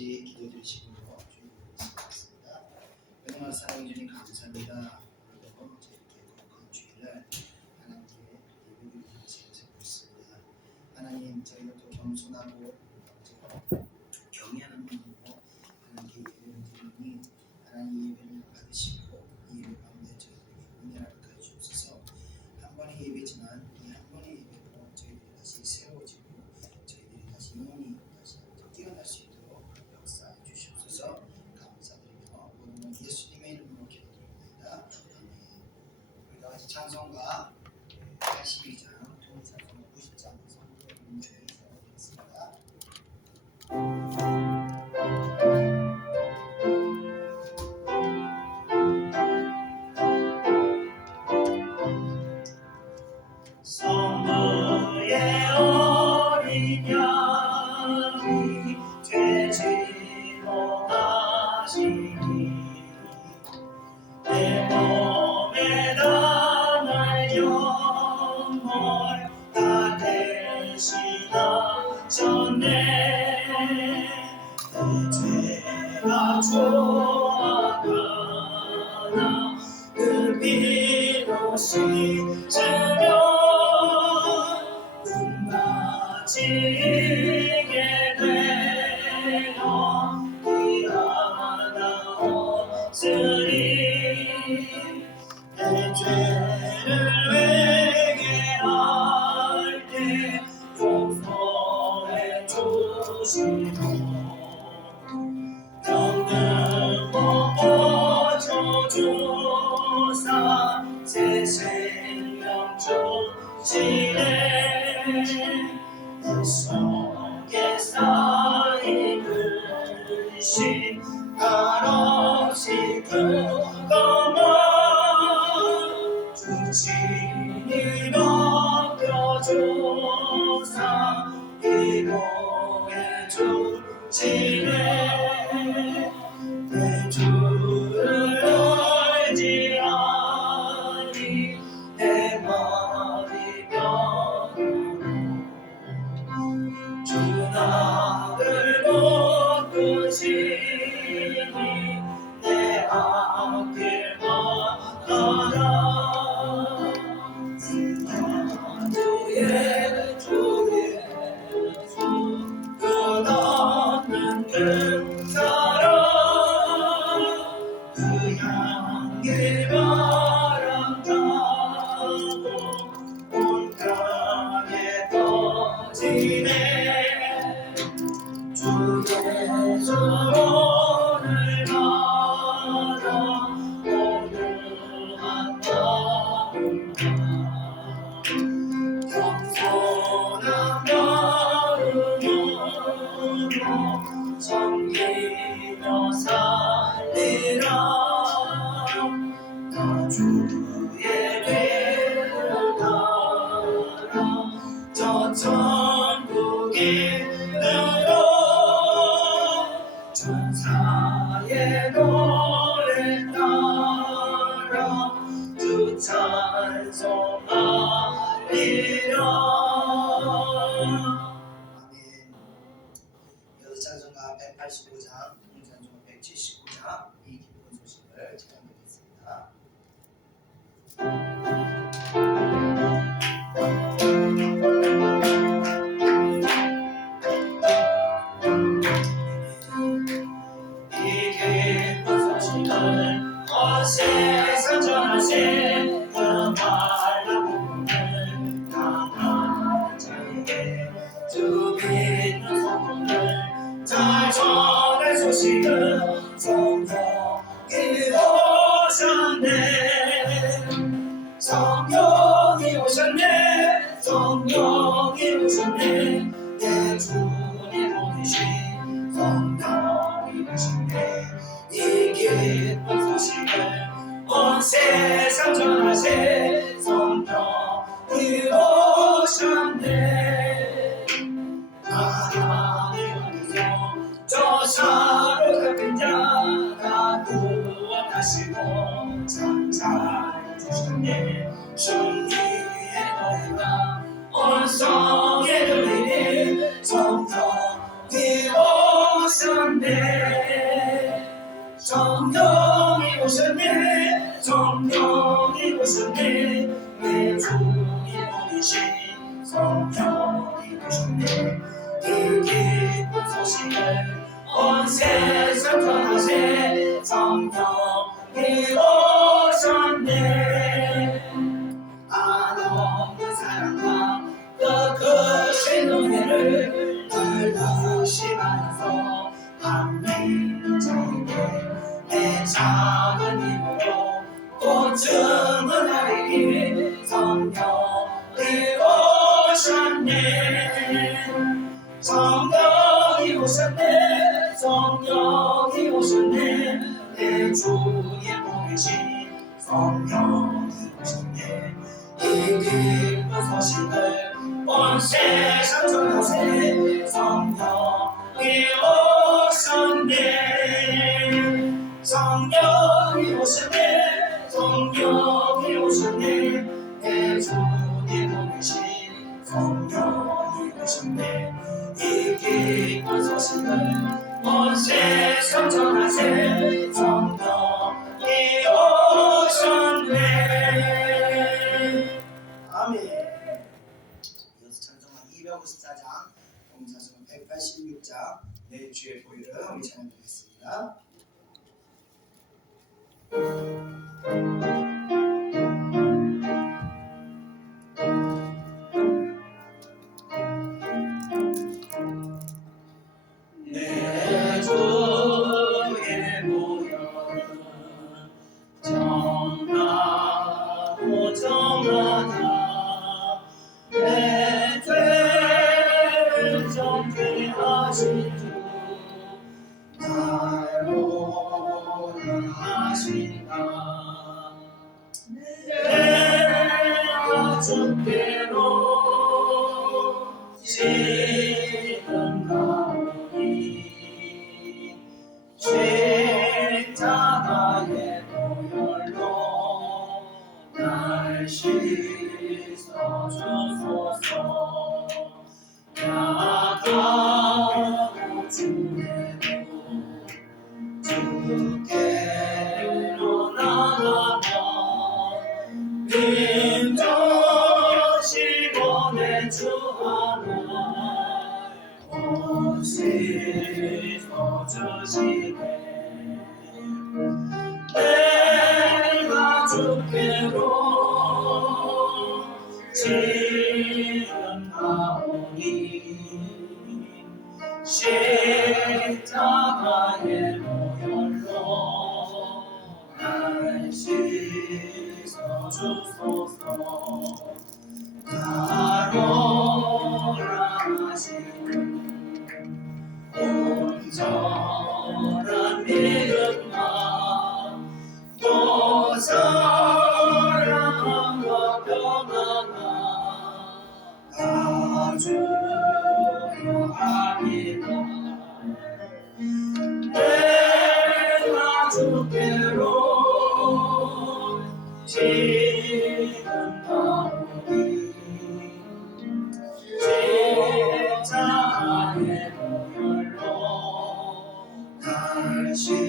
같이 기도드리시고 주의드리겠습니다. 그동안 사랑해 주님 감사합니다. 오늘도 이렇게 거룩한 주일날 하나님께 예배를 드리면서 있습니다. 하나님, 저희가 또 겸손하고 경외하는 마음으로 하나님께 예배를 드리니 하나님 예배를 받으시고 이 예배 가운데 저희들에게 은혜를 가해 주옵소서. 한 번의 예배지만 이 한 번의 예배로 저희들이 다시 세워지고 저희들이 다시 영원히 다시 뛰어날 수 있도록 역사해 주시옵소서. 감사드리며 오늘은 예수님의 이름으로 기도드립니다. 아멘. 우리 다 같이 찬송가 82장 통일찬송가 90장 성경 문제를 세워드리겠습니다. 성부의 어린 양이 죄지로 가시니 내 몸에 담을 영혼 다 대신하셨네. 내 죄가 좋아하나 그 피로 씻으며 지게 되어 귀하다오으리. 내 죄를 회개할 때 용서해 주시고 병든 몸 고쳐주사 새 생명 주시네. 내 속에 쌓인 근심 한없이 그것만 주 친히 벗겨주사 위로해 주시네. 내 주를 알지 아니 내 마음이 변하고 주 나를 못 끄시니 내 앞길 막아라. 주의 주 끝없는 그 사랑 그 향기 바람 타고 온 땅에 퍼지네. 주 예수 오늘마다 오늘한 마음과 겸손한 마음으로 섬기며 살리라. 나 주의 뒤를 따라 저 천국 이르러 천사의 노래 따라 주 찬송하리라. 아멘. 이어서 찬송가 185장, 통일찬송가 179장 이 기쁜 소식을 찬양드리겠습니다. 이 기쁜 소식을 온 세상 전하세. 그 말란 복음을 당하는 자에게 주 믿는 소문을 잘 전할 소식은 성령이 오셨네. 성령이 오셨네. 성령이 오셨네. 내 주님 보내신 성령이 오셨네. 이 기쁜 소식을 온 세상 전하세. 성령이 오셨네. 하나님 어디서 저 사로잡힌 자가 구원하시고 참 잘 주셨네. 승리의 노래가 온 성에 들리니 성령이 오셨네 성령이 오셨네 성령이 오셨네 내 주님 보이신 성령이 오셨네 이 기쁜 소식을 온 세상 전하세 성령이 오셨네 한없는 사랑과 그 크신 은혜를 늘 다시면서 안 믿는 자에게 내 작은 힘으로 보증을 하리니 성령이 오셨네 성령이 오셨네 성령이 오셨네 내 주님 보이신 성령이 오셨네 이 기쁜 소식을 온 세상 전하세 성령이 오셨네 성령이 오셨네 성령이 오셨네 내 주님 보이신 성령이 오셨네 이 기쁜 소식을 온 세상 전하세 성령이 오셨네 아멘. 이어서 찬송가 254장 봉사순 186장 내 주의 보혈을 우리 찬양드리겠습니다. 내 주의 보혈은 정하고 정하다 내 죄를 정죄하신 주 나로 하신다 내가 주께로 시든가오니 십자가의 보혈로 날 씻어주소서 약하고 주내고 주께로 나가면 빈정시고 내 주 안을 씻어주시네 내가 주께로 지은하오니 십자가의 보혈로 날 씻어주소서 나로라 하시는 온전한 믿음과 또 사랑과 평안과 아주 요합니다 내가 주께로 지은하오니 십자가의 보혈로 날 씻어주소서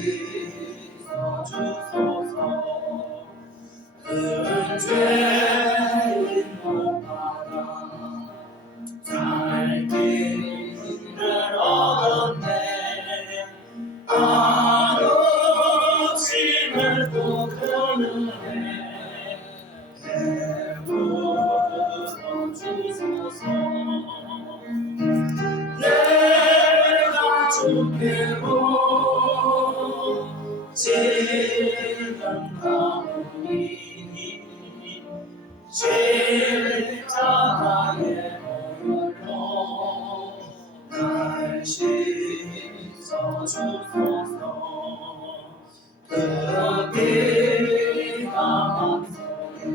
큰 죄인 못받아 살 길을 얻었네 아름심을 또 큰 은혜 베풀어 주소서 내가 주께로 지은하오니 십자가의 보혈로 날 씻어주소서 그 피가 맘속에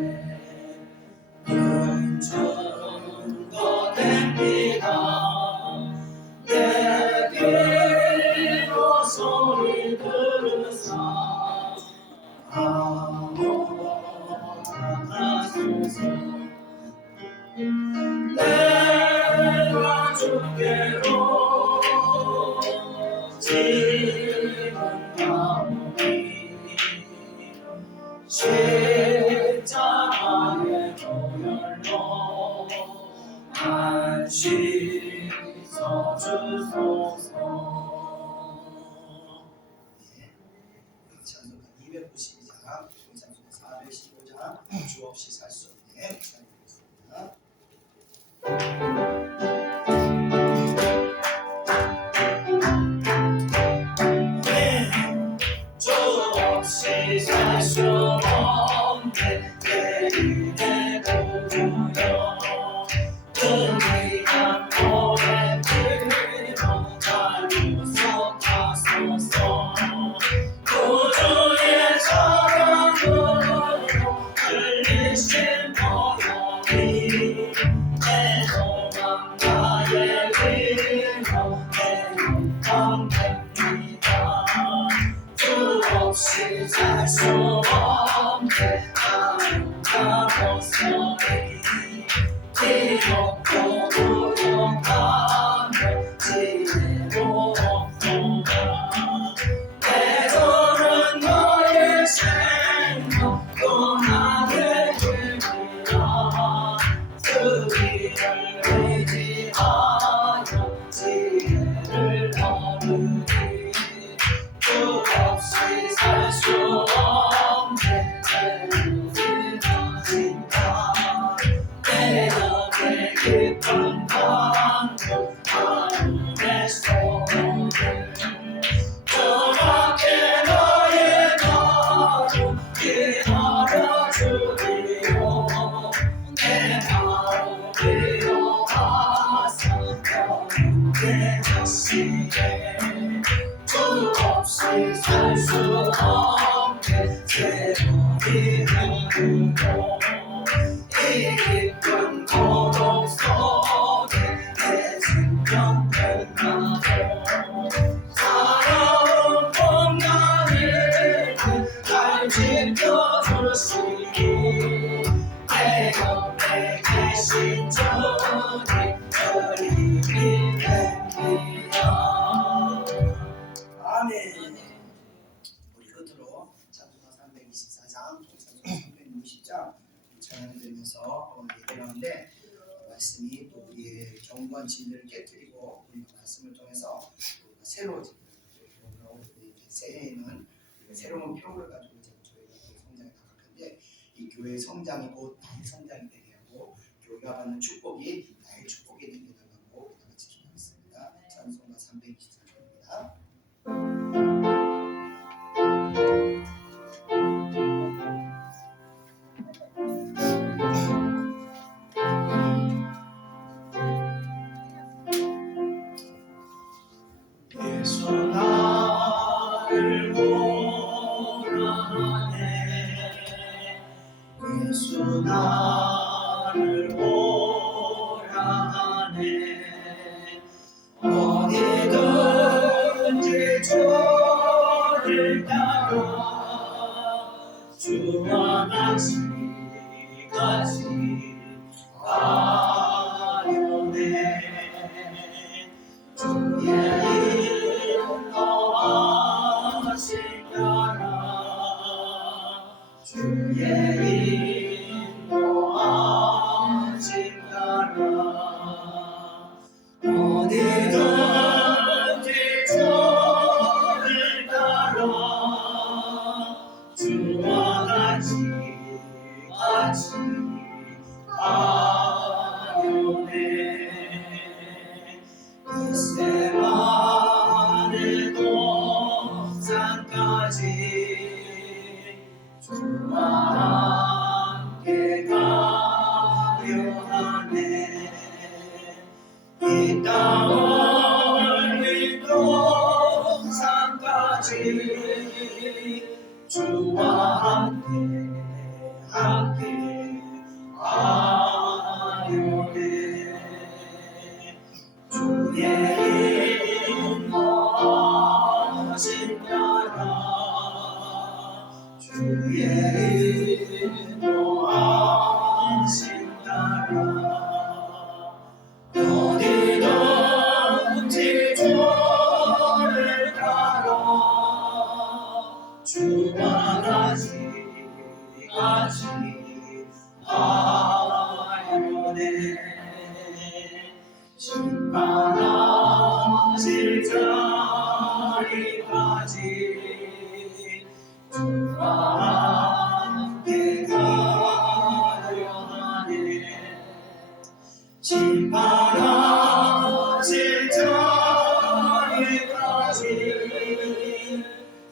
은증거 됩니다 내 귀로 소리 들으사 아무하소서 내가 주께로 십자가의 보혈로 날 씻어주소서. 찬송가 292장, 찬송가 415장, 주 없이 살 수 없네. 찬송하겠습니다. 주 없이 살 수 없네. 내 인의 구주여 그 귀한 보혈 피로 날 구속하소서. 구주의 사랑으로 흘리신 보혈이 내 소망 나의 위로 내 영광 됩니다. 주 없이 살 수 없네. 하루가 벗어니 뒤엎고 부족하며 지혜로 없도다. 내 손은 너의 생명 또 나의 길이라. 그 길을 의지하여 지혜를 얻으리. 주 없이 살 수 없네. 죄인이다. 내 옆에 깊은 강도 하늘의 소를 정확히 너의 마음 이하여 주리요. 내 마음이요 하사 너의 하시네. 주 없이 살 수 없네. 세월이 흐르고 이 깊은 고독 속에 내 생명 끝나고 살아온 봄나를 날 지켜주시니 내 옆에 계신 주님 그림이 됩니다. 아멘. 우리 끝으로 찬송가 324장, 찬송가 360장 찬양드리면서 오늘 예배를 하는데 말씀이 또 우리의 경건 진리를 깨뜨리고 우리가 말씀을 통해서 우리가 새로워지는 새해에는 우리가 새로운 표를 가지고 이제 저희가 성장에 나갈 텐데 이 교회의 성장이 곧 나의 성장이 되게 하고 교회가 받는 축복이 나의 축복이 되게 달라고 다 같이 기도하겠습니다. 찬송가 324장입니다. 예수 나를 보라 하네. 예수 나를 보라 하네. 어디든지 주를 따라 주와 같이 가려네. 주의 인도하시려라. 주의 인도하시려라. 어디든지 주를 따라 주와 같이 가려네. 겟세마네 동산까지 주와 함께 가려 하네. 이 땅을 이 동산까지 주와 함께 가려네. 주의 인도하시려라. 주의 인도하시려라. 어디든지 주를 따라 주와 같이 같이 하려네 심판하실 자리까지 주와 함께 가려 하네 심판하실 자리까지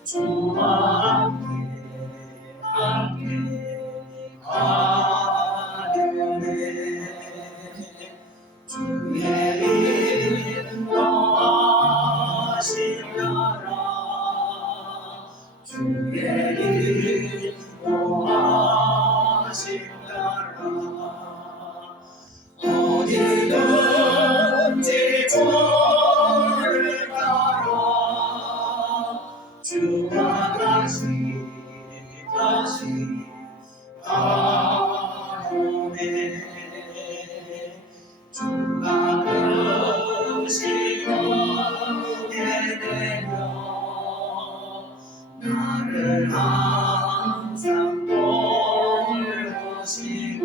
주와 함께 가려네 주의 인도하심 따라 주의 인도하심 따라 어디든지 저를 따라 주와 같이 가려네 주가 그시경에 내려 나를 항상 보시고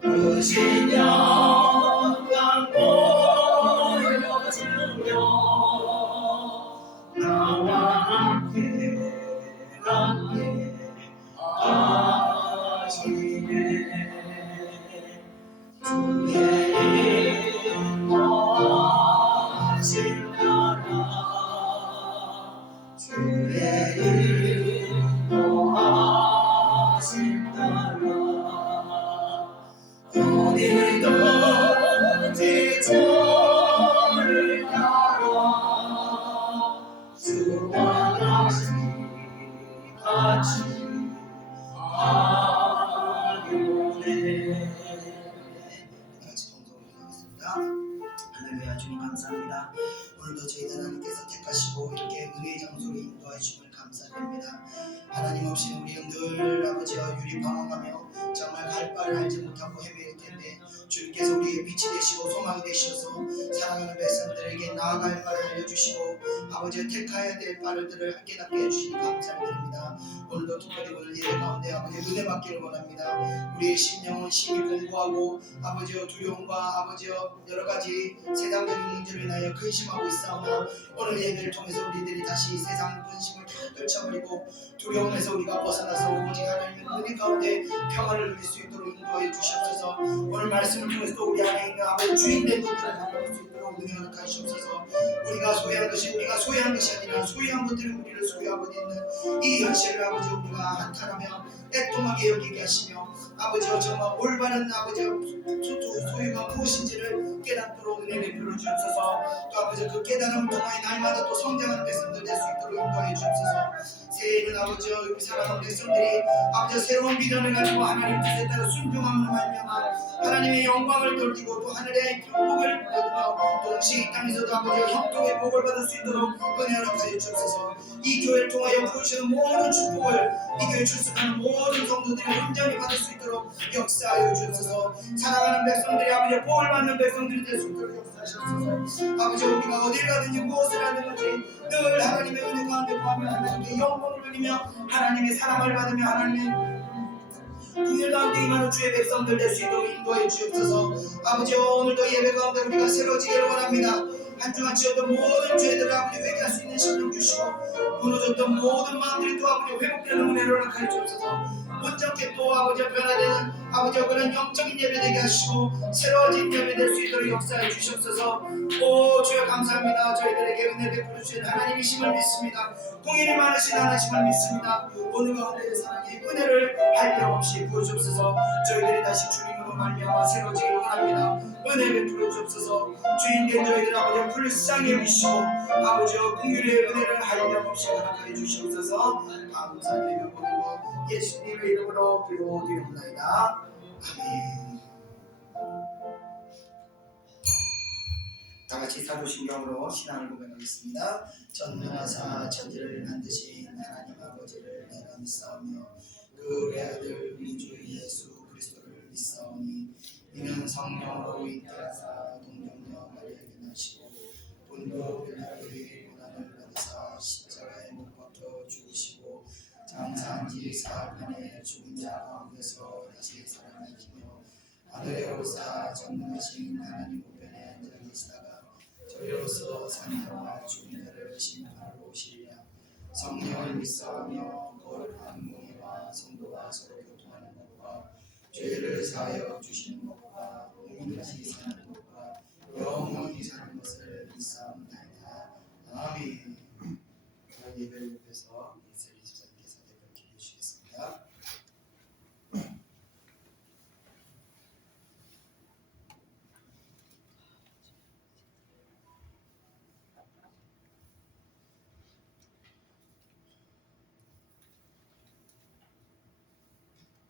크신 영광 보여주며 나와 함께 하시네 주의 인도하심 따라 주의 인도하심 따라 어디든지 저를 따라 주와 같이 하려네 같이 동성으로 하겠습니다. 할렐루야. 주님 감사합니다. 오늘도 저희들 하나님께서 택하시고 이렇게 은혜의 장소로 인도해 주심을 감사드립니다. 하나님 없이는 우리 늘 아버지와 유리방황하며 정말 갈 바를 알지 못하고 헤매일 텐데 주님께서 우리의 빛이 되시고 소망이 되셔서 사랑하는 백성들에게 나아갈 바를 알려주시고 아버지의 택해야 될 바를들을 깨닫게 해주시니 감사를 드립니다. 오늘도 특별히 오늘 예배 가운데 아버지 은혜 받기를 원합니다. 우리의 심령은 심히 공부하고 아버지여 두려움과 아버지여 여러가지 세상적인 문제로 인하여 근심하고 있사오나 오늘 예배를 통해서 우리들이 다시 세상 근심을 다 떨쳐버리고 두려움에서 우리가 벗어나서 오직 하나님의 은혜 가운데 평화를 누릴 수 있도록 인도하여 주시옵소서. 오늘 말씀을 통해서 또 우리 안에 있는 아버지 주인된 것들을 바라볼 수 있도록 은혜를 가시옵소서. 우리가 소유한 것이 우리가 소유한 것이 아니라 소유한 것들은 우리를 소유하고 있는 이 현실을 아버지 우리가 한탄하며 애통하게 여기게 하시며 아버지여 정말 올바른 아버지여 소유가 무엇인지를 깨닫도록 은혜 베풀어 주옵소서. 또 아버지 그 깨달음을 통하여 날마다 또 성장하는 백성들 될 수 있도록 인도하여 주옵소서. 새해에는 아버지여 우리 사랑하는 백성들이 아버지 새로운 비전을 가지고 하나님 뜻에 따라 순종함으로 말미암아 하나님의 영광을 돌리고 또 하늘의 복을 얻으며 동시에 이 땅에서도 아버지여 형통의 복을 받을 수 있도록 은혜 허락하여 주옵소서. 이 교회를 통하여 부으시는 모든 축복을 이 교회 출석하는 모든 성도들이 온전히 받을 수 있도록 역사하여 주옵소서. 사랑하는 백성들이 아버지 복을 받는 백성들이 될 수 있도록 역사하셔서 아버지 우리가 어딜 가든지 무엇을 하든지 늘 하나님의 은혜 가운데 구하며 하나님께 영광을 돌리며 하나님의 사랑을 받으며 하나님의 국일 가운데 임하는 주의 백성들 될 수 있도록 인도해 주옵소서. 아버지 오늘도 예배 가운데 우리가 새로지기를 원합니다. 한 주간 지었던 모든 죄들을 아버지 회개할 수 있는 심령 주시고 무너졌던 모든 마음들이 또 아버지 회복되는 은혜를 허락하여 주옵소서. 온전케 또 아버지 변화되는 아버지 그런 영적인 예배 되게 하시고 새로워진 예배 될 수 있도록 역사해 주시옵소서. 오 주여 감사합니다. 저희들에게 은혜 베풀어 주신 하나님이심을 믿습니다. 공의를 많으신 하나님을 믿습니다. 오늘 가운데 사랑의 은혜를 한량없이 부어주옵소서. 저희들이 다시 주님으로 말미암아 새로지기를 원합니다. 은혜 베풀어 주옵소서. 주인된 저희들 아버지 불쌍히 여기시고 아버지여 공의의 은혜를 한량없이 허락하여 주시옵소서. 감사드리며 모든 예수님의 이름으로 기도드립니다. 아멘. 다같이 사도신경으로 신앙을 고백하겠습니다. 전능하사 천지를 만드신 하나님 아버지를 내가 믿사오며 그 우리 아들 우리 주 예수 그리스도를 믿사오니 이는 성령으로 잉태하사 동정녀 마리아에게 나시고 본도 빌라도의 고난을 받으사 십자가에 못 박혀 죽으시고 장사한 단지 사악하네 죽은 자 가운데서 다시 살아나시며 하늘에 오르사 전능하신 하나님 우편에 앉아 계시다가 저리로서 산 자와 죽은 자를 심판하러 오시리라. 성령을 믿사오며 거룩한 공예와 성도가 서로 교통하는 것과 죄를 사하여 주시는 것과 영원히 사는 것과 영원히 사는 것을 믿사옵나이다. 아멘. 예배를 옆에서 이슬리 집사님께서 예배를 기도해 주시겠습니다.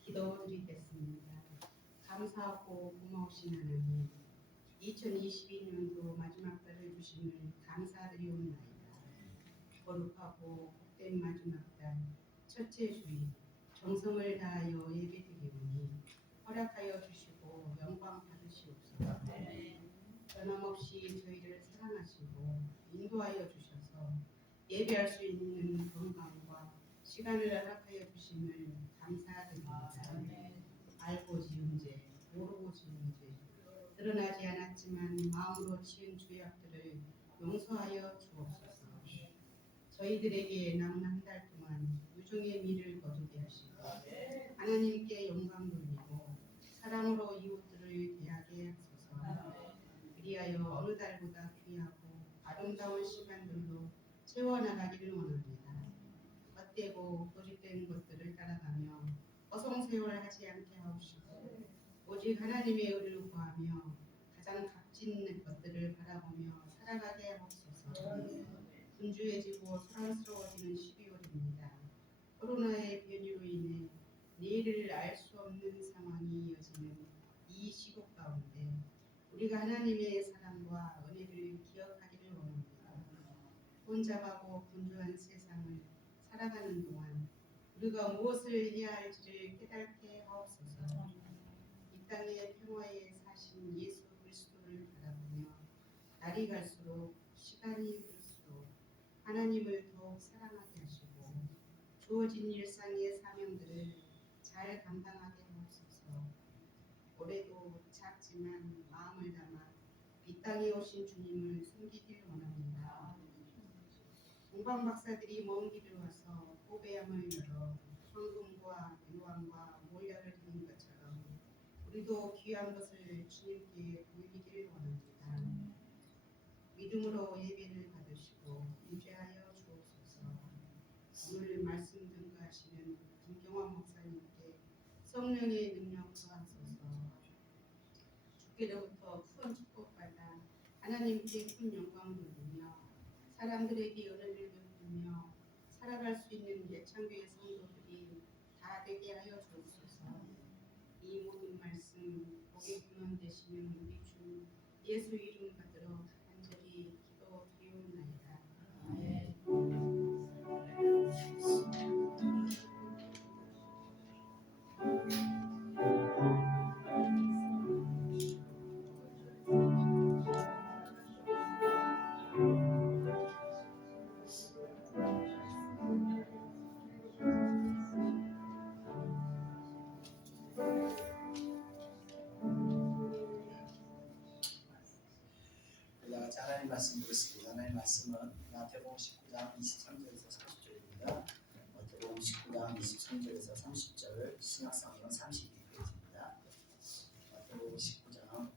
기도드리겠습니다. 감사하고 고마우신 하나님, 2022년도 마지막 달을 주심을 감사드리옵나이다. 거룩하고 복된 마지막 달 첫째 주일 정성을 다하여 예배드리오니 허락하여 주시고 영광 받으시옵소서. 변함없이 저희를 사랑하시고 인도하여 주셔서 예배할 수 있는 건강과 시간을 허락하여 주심을 감사드립니다. 알고 지은 죄, 모르고 지은 죄, 드러나지 않았지만 마음으로 지은 죄악들을 용서하여 주옵소서. 저희들에게 남은 한 달 동안 유종의 미를 거두게 하시고 하나님께 영광 돌리고 사랑으로 이웃들을 대하게 하소서. 그리하여 어느 달보다 귀하고 아름다운 시간들로 채워나가기를 원합니다. 헛되고 거짓된 것들을 따라가며 어성세월하지 않게 하옵시고 오직 하나님의 의를 구하며 가장 값진 것들을 바라보며 살아가게 하옵소서. 분주해지고 소란스러워지는 12월입니다. 코로나의 변이로 인해 내일을 알 수 없는 상황이 이어지는 이 시국 가운데 우리가 하나님의 사랑과 은혜를 기억하기를 원합니다. 혼잡하고 분주한 세상을 살아가는 동안 우리가 무엇을 해야 할지를 깨닫게 하옵소서. 이 땅의 평화에 사신 예수 그리스도를 바라보며 날이 갈수록 시간이 흐를수록 하나님을 더욱 사랑하게 하시고 주어진 일상의 사명들을 잘 감당하게 하옵소서. 올해도 작지만 마음을 담아 이 땅에 오신 주님을 섬기길 원합니다. 동방 박사들이 먼 길을 와서 보배함을 열어 황금과 유황과 몰약을 드린 것처럼 우리도 귀한 것을 주님께 돌리기를 원합니다. 믿음으로 예배를 받으시고 임재하여 주옵소서. 오늘 말씀 증거하시는 김경환 목사님께 성령의 능력 더하소서. 주께로부터 큰 축복받아 하나님께 큰 영광 돌리며 사람들에게 은혜를 베풀며 살아갈 수 있는 예창교회 성도들이 다 되게 하여 주옵소서. 이 모든 말씀 복의 근원 되시는 우리 주 예수 이름 받들어 간절히 기도드리옵나이다. 아멘. 하나님 말씀 보겠습니다. 하나님 말씀은 마태복음 19장 23절에서 30절입니다. 마태복음 19장 23절에서 30절 신약성경 32페이지입니다. 마태복음 19장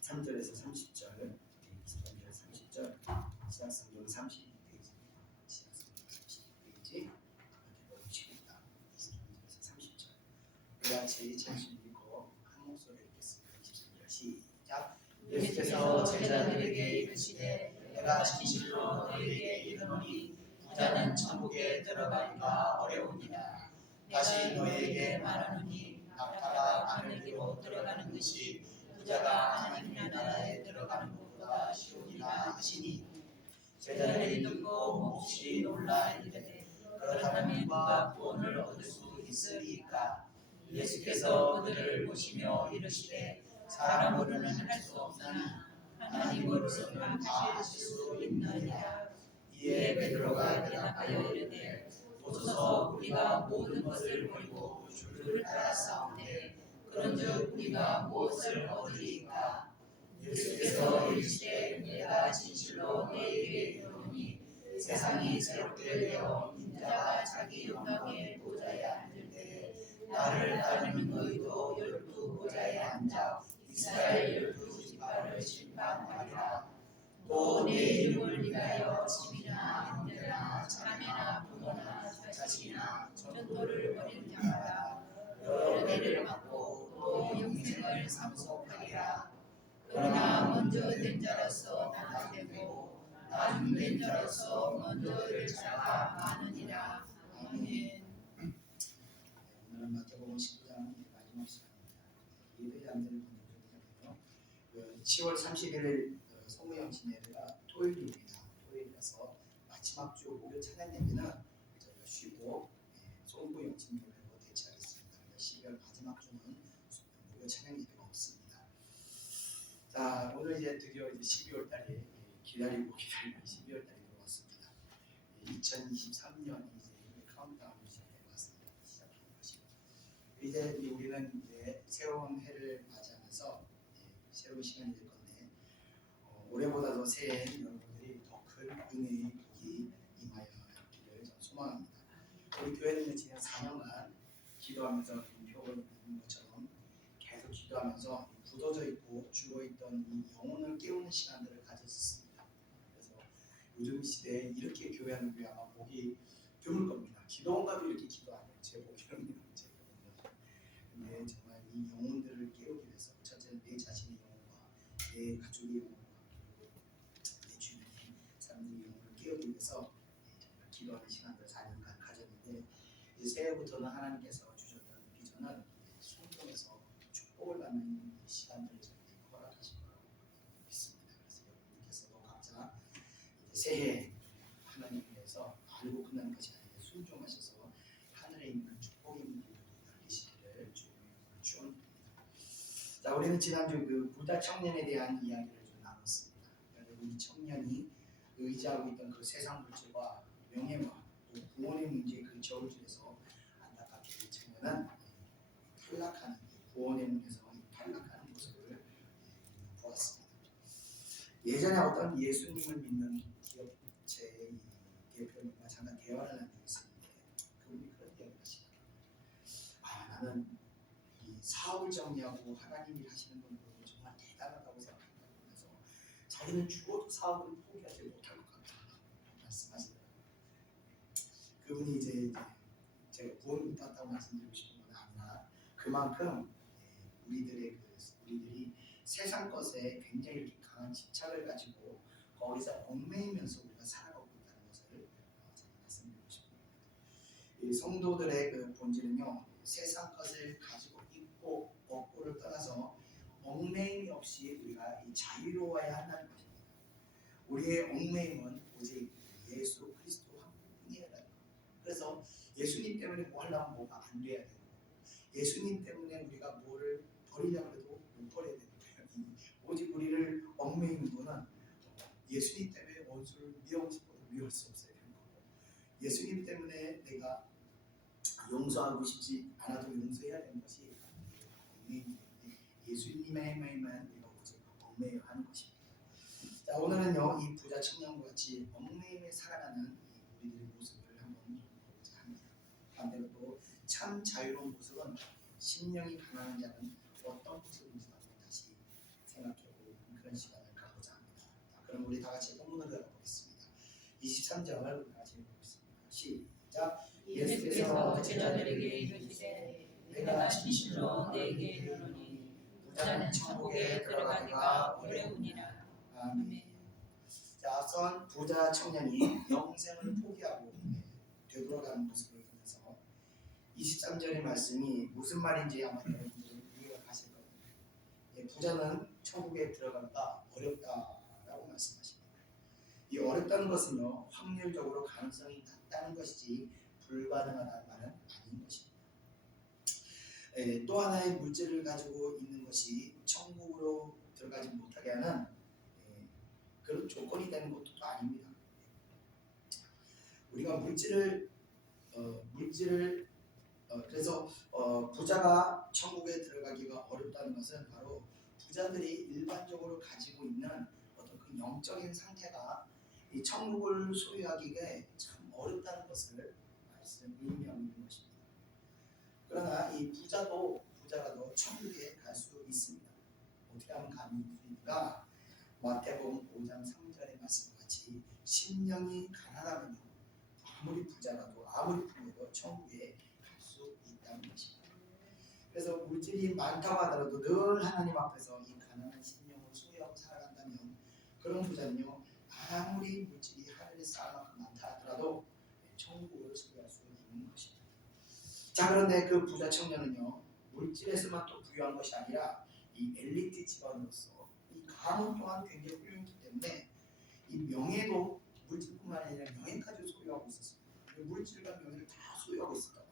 23절에서 30절 23절 30절 신약성경 32페이지입니다. 신약성경 32페이지 마태복음 19장 23절에서 30절 우리 같이 찬송 읽고 한 목소리 읽겠습니다. 23절 시작. 예수께서 제자들에게 이르시되 내가 진실로 너희에게 이르노니 부자는 천국에 들어가기가 어려우니라. 다시 너희에게 말하노니 낙타가 바늘기로 들어가는 것이 부자가 하나님의 나라에 들어가는 것보다 쉬우니라 하시니 제자들이 듣고 몹시 놀라 이르되 그렇다면 누가 구원을 얻을 수 있으리까? 예수께서 그들을 보시며 이르시되 사람으로는 할 수 없으나 하나님으로서는 다 하실 수 있느니라. 이에 베드로가 대답하여 이르되 우리가 모든 것을 버리고 주를 따라 싸우되 그런즉 우리가 무엇을 얻으리이까? 예수께서 이르시되 내가 진실로 너희에게 이르노니 세상이 새롭게 되어 인자가 자기 영광의 보좌에 앉을 때에 나를 따르는 너희도 12 보좌에 앉아 이스라엘 12 지파를 심판하리라. 또 내 이름을 위하여 집이나 형제나 자매나 부모나 자식이나 전토를 벌인 자마다 여러 대를 받고 또 영생을 상속하리라. 그러나 먼저 된 자로서 나중되고 나중된 자로서 먼저 될 자가 많으니라. 아멘. 오늘은 마태복음 19장 마지막 시간입니다. 예배의 안내를 보내드리는데요. 10월 31일 성모형 진예배가 토요일입니다. 토요일이라서 마지막 주 목요 찬양 예배는 저희가 쉬고 성모형 진예배로 대체하겠습니다. 12월 마지막 주는 목요 찬양 예배가 없습니다. 자, 오늘 이제 드디어 12월 달에 기다리고 12월 달이 들어왔습니다. 2023년이 이제 카운트다운이 시작해왔습니다. 시작한 것이고 이제 우리는 이제 새로운 해를 맞이하면서 새로운 시간이 될 건데 올해보다 더 새해엔 여러분들이 더 큰 은혜의 복이 임하여 있기를 소망합니다. 우리 교회는 지난 4년간 기도하면서 표현이 있는 것처럼 계속 기도하면서 굳어져 있고 죽어있던 이 영혼을 깨우는 시간들을 가졌습니다. 그래서 요즘 시대에 이렇게 교회하는 교회 아마 보기 드물 겁니다. 기도원가도 이렇게 기도 안 해요. 제 보기로는 근데 정말 이 영혼들을 깨우기 위해서 첫째는 내 자신의 영혼과 내 가족의 영혼과 그리고 내 주변의 사람들의 영혼을 깨우기 위해서 정말 기도하는 시간들을 4년간 가졌는데 이제 새해부터는 하나님께서 주셨던 비전은 순종해서 축복을 받는 시간들을 저희에게 허락하실 거라고 믿습니다. 그래서 여러분께서도 각자 새해 하나님에 대해서 알고 끝나는 것이 아니라 순종하셔서 하늘에 있는 그 축복의 문들이 열리시기를 주님의 축원드립니다. 자, 우리는 지난주 그 부자 청년에 대한 이야기를 좀 나눴습니다. 결국 이 청년이 의지하고 있던 그 세상 물질과 명예와 또 구원의 문제의 그 저울질에서 안타깝게 이 청년은 탈락하는 구원의 문에서 탈락하는 모습을 보았습니다. 예전에 어떤 예수님을 믿는 기업체의 대표님과 잠깐 대화를 나누고 있었는데 그분이 그런 이야기를 하시더라고요. 나는 이 사업을 정리하고 하나님 일 하시는 분 보고 정말 대단하다고 생각한다고 해서 자기는 죽어도 사업을 포기하지 못할 것 같다 말씀하시더라고요. 그분이 이제 제가 구원을 못 받다고 말씀드리고 싶은 건 아니라 그만큼 우리들이 세상 것에 굉장히 이렇게 강한 집착을 가지고 거기서 얽매이면서 우리가 살아가고 있다는 것을 제가 말씀드리고 싶습니다. 이 성도들의 그 본질은요, 세상 것을 가지고 있고 없고를 떠나서 얽매임이 없이 우리가 이 자유로워야 한다는 것입니다. 우리의 얽매임은 오직 예수 그리스도 한 분이라는 것. 그래서 예수님 때문에 뭐 하려면 뭐가 안 돼야 되고 예수님 때문에 우리가 뭐를 버리려고 해도 못 버려야 되는 거예요. 오직 우리를 얽매이는 거는 예수님 때문에 원수를 미워하고 싶어도 미워할 수 없어야 되는 거고 예수님 때문에 내가 용서하고 싶지 않아도 용서해야 되는 것이 얽매임이 예수님에만 우리가 오직 얽매여 하는 것입니다. 자, 오늘은요 이 부자 청년과 같이 얽매임에 살아가는 우리들의 모습을 한번 보고자 합니다. 반대로 또 참 자유로운 모습은 심령이 가난한 자는 어떤 모습인지 다시 생각해보는 그런 시간을 갖고자 합니다. 자, 그럼 우리 다 같이 본문을 읽어보겠습니다. 23절을 우리 다 같이 읽어보겠습니다. 시작. 예수께서 제자들에게 이르시되 내가 진실로 너희에게 이르노니 부자는 천국에 들어가기가 어려우니라. 아멘. 자, 앞선 부자 청년이 영생을 포기하고 되돌아가는 모습을 보면서 23절의 말씀이 무슨 말인지 아마 여러분들은 이해가 가실 겁니다. 부자는 천국에 들어가기가 어렵다라고 말씀하십니다. 이 어렵다는 것은요 확률적으로 가능성이 낮다는 것이지 불가능하다는 말은 아닌 것입니다. 또 하나의 물질을 가지고 있는 것이 천국으로 들어가지 못하게 하는 그런 조건이 되는 것도 아닙니다. 우리가 물질을 물질을 그래서 부자가 천국에 들어가기가 어렵다는 것은 바로 부자들이 일반적으로 가지고 있는 어떤 그 영적인 상태가 이 천국을 소유하기가 참 어렵다는 것을 의미하고 있는 것입니다. 그러나 이 부자라도 천국에 갈 수 있습니다. 어떻게 하면 가능합니까? 마태복음 5장 3절의 말씀같이 심령이 가난하면요 아무리 부자라도 아무리 부여도 천국에 갈 수 있다는 것입니다. 그래서 물질이 많다고 하더라도 늘 하나님 앞에서 이 가난한 심령을 소유하고 살아간다면 그런 부자는요 아무리 물질이 하늘에 쌓을 만큼 많다 하더라도 천국을 소유할 수 있는 것입니다. 자, 그런데 그 부자 청년은요 물질에서만 또 부유한 것이 아니라 이 엘리트 집안으로서 이 가문 또한 굉장히 훌륭했기 때문에 이 명예도 물질뿐만 아니라 명예까지 소유하고 있었습니다. 물질과 명예를 다 소유하고 있었다.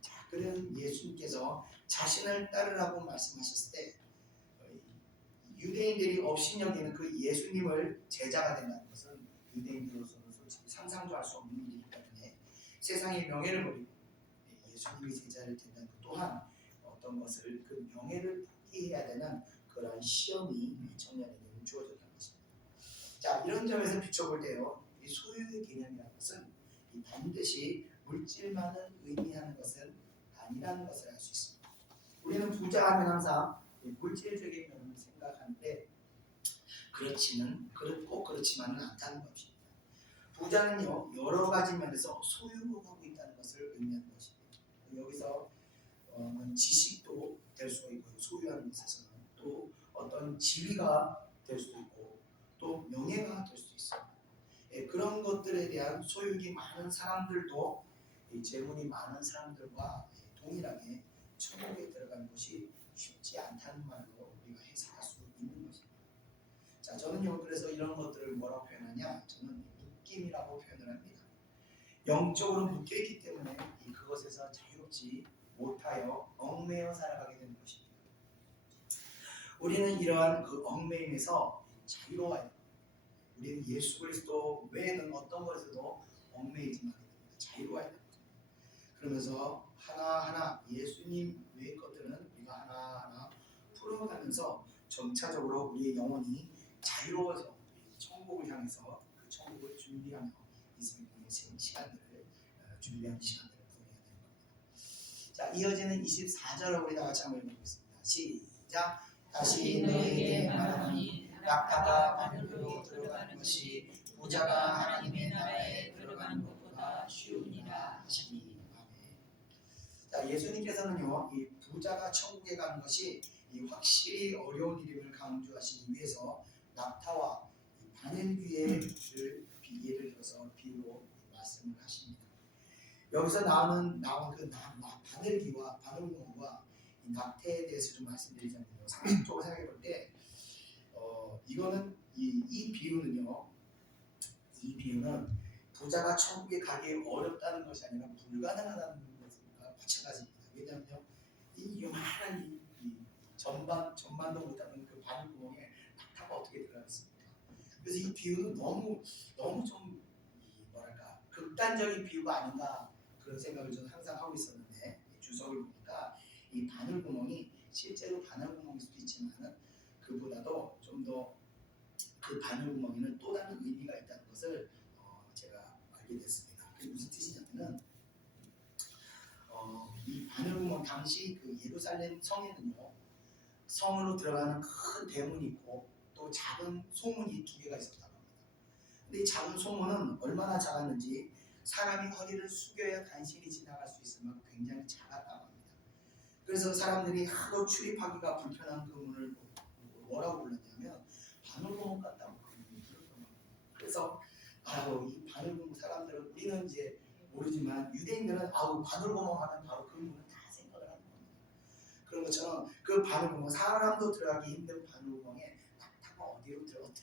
자, 그런 예수님께서 자신을 따르라고 말씀하셨을 때 유대인들이 업신여기는 그 예수님을 제자가 된다는 것은 유대인들로서는 솔직히 상상도 할 수 없는 일이기 때문에 세상의 명예를 버리고 예수님이 제자를 된다는 것 또한 어떤 것을 그 명예를 포기해야 되는 그런 시험이 이 청년에게는 주어졌다는 것입니다. 자, 이런 점에서 비춰볼 때요, 이 소유의 개념이라는 것은 이 반드시 물질만을 의미하는 것은 아니라는 것을 알 수 있습니다. 우리는 부자하면 항상 물질적인 면을 생각하는데 꼭 그렇지만은 않다는 것입니다. 부자는요 여러 가지 면에서 소유하고 있다는 것을 의미하는 것입니다. 여기서 지식도 될 수가 있고 소유하는 것에서는 또 어떤 지위가 될 수도 있고 또 명예가 될 수도 있습니다. 그런 것들에 대한 소유가 많은 사람들도 재물이 많은 사람들과 동일하게 천국에 들어가는 것이 쉽지 않다는 말로 우리가 해석할 수 있는 것입니다. 자, 저는요 그래서 이런 것들을 뭐라고 표현하냐, 저는 묶임이라고 표현을 합니다. 영적으로 묶여있기 때문에 그것에서 자유롭지 못하여 얽매여 살아가게 되는 것입니다. 우리는 이러한 그 얽매임에서 자유로워야 됩니다. 우리는 예수 그리스도 외에는 어떤 것에서도 얽매이지 말아야 됩니다. 자유로워야 됩니다. 그러면서 하나하나 예수님 외의 것들은 우리가 하나하나 풀어가면서 점차적으로 우리의 영혼이 자유로워서 천국을 향해서 그 천국을 준비하며 있는 시간들을 준비하는 시간들을 보내야 되는 겁니다. 자, 이어지는 24절을 우리 다 같이 한번 읽어보겠습니다. 시작. 다시 너에게 말하노니 낙타가 바늘로 들어가는 것이 부자가 하나님의 나라에 들어가는 것보다 쉬우니라 하시니. 아멘. 자, 예수님께서는요 이 부자가 천국에 가는 것이 확실히 어려운 일임을 강조하시기 위해서 낙타와 바늘귀를 예를 들어서 비유로 말씀을 하십니다. 여기서 나온 그 바늘귀와 바늘구멍과 이 낙태에 대해서 좀 말씀드리자면요, 상식적으로 생각해 볼 때 이거는 이 비유는 부자가 천국에 가기 어렵다는 것이 아니라 불가능하다는 것과 마찬가지입니다. 왜냐하면요 이 요만한 전반도 못하는 그 바늘구멍에 낙타가 어떻게 들어가겠습니까? 그래서 이 비유는 너무 좀 뭐랄까 극단적인 비유가 아닌가 그런 생각을 저는 항상 하고 있었는데, 주석을 보니까 이 바늘구멍이 실제로 바늘구멍일 수도 있지만 그보다도 좀 더 그 바늘구멍에는 또 다른 의미가 있다는 것을 제가 알게 됐습니다. 그게 무슨 뜻이냐면은 이 바늘구멍 당시 그 예루살렘 성에는요 성으로 들어가는 큰 대문이 있고 또 작은 소문이 두 개가 있었다고 합니다. 근데 이 작은 소문은 얼마나 작았는지 사람이 허리를 숙여야 간신히 지나갈 수 있을 만큼 굉장히 작았다고 합니다. 그래서 사람들이 하도 출입하기가 불편한 그 문을 뭐라고 불렀냐면 바늘구멍 같다고 불렀던 겁니다. 그래서 이 바늘구멍 사람들은, 우리는 이제 모르지만 유대인들은 바늘구멍 하면 바로 그 문을 다 생각을 하는 겁니다. 그런 것처럼 그 바늘구멍, 사람도 들어가기 힘든 바늘구멍에 낙타가 어떻게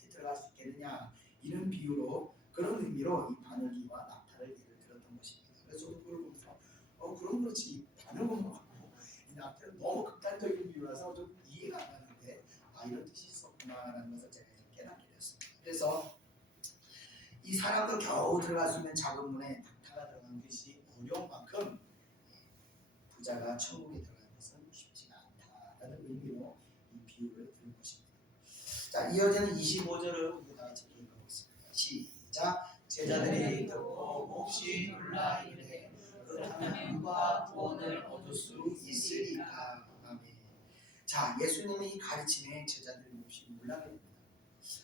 들어갈 수 있겠느냐, 이런 비유로 그런 의미로 이 바늘귀와 낙타를 예를 들었던 것입니다. 그래서 저도 그걸 보면서 그럼 그렇지 바늘구멍하고 이 낙타는 너무 극단적인 비유라서 좀 이해가 안 가는데 이런 뜻이 있었구나라는 것을 제가 깨닫게 되었습니다. 그래서 이 사람도 겨우 들어갈 수 있는 작은 문에 낙타가 들어간 것이 내가 천국에 들어가는 것은 쉽지가 않다라는 의미로 이 비유를 들은 것입니다. 자, 이어지는 25절을 우리 다 같이 읽어보겠습니다. 시작. 제자들이 듣고 몹시 놀라 이르되 그렇다면 누가 구원을 얻을 수 있으리까. 아멘. 자, 예수님의 이 가르침에 제자들이 몹시 놀라게 됩니다.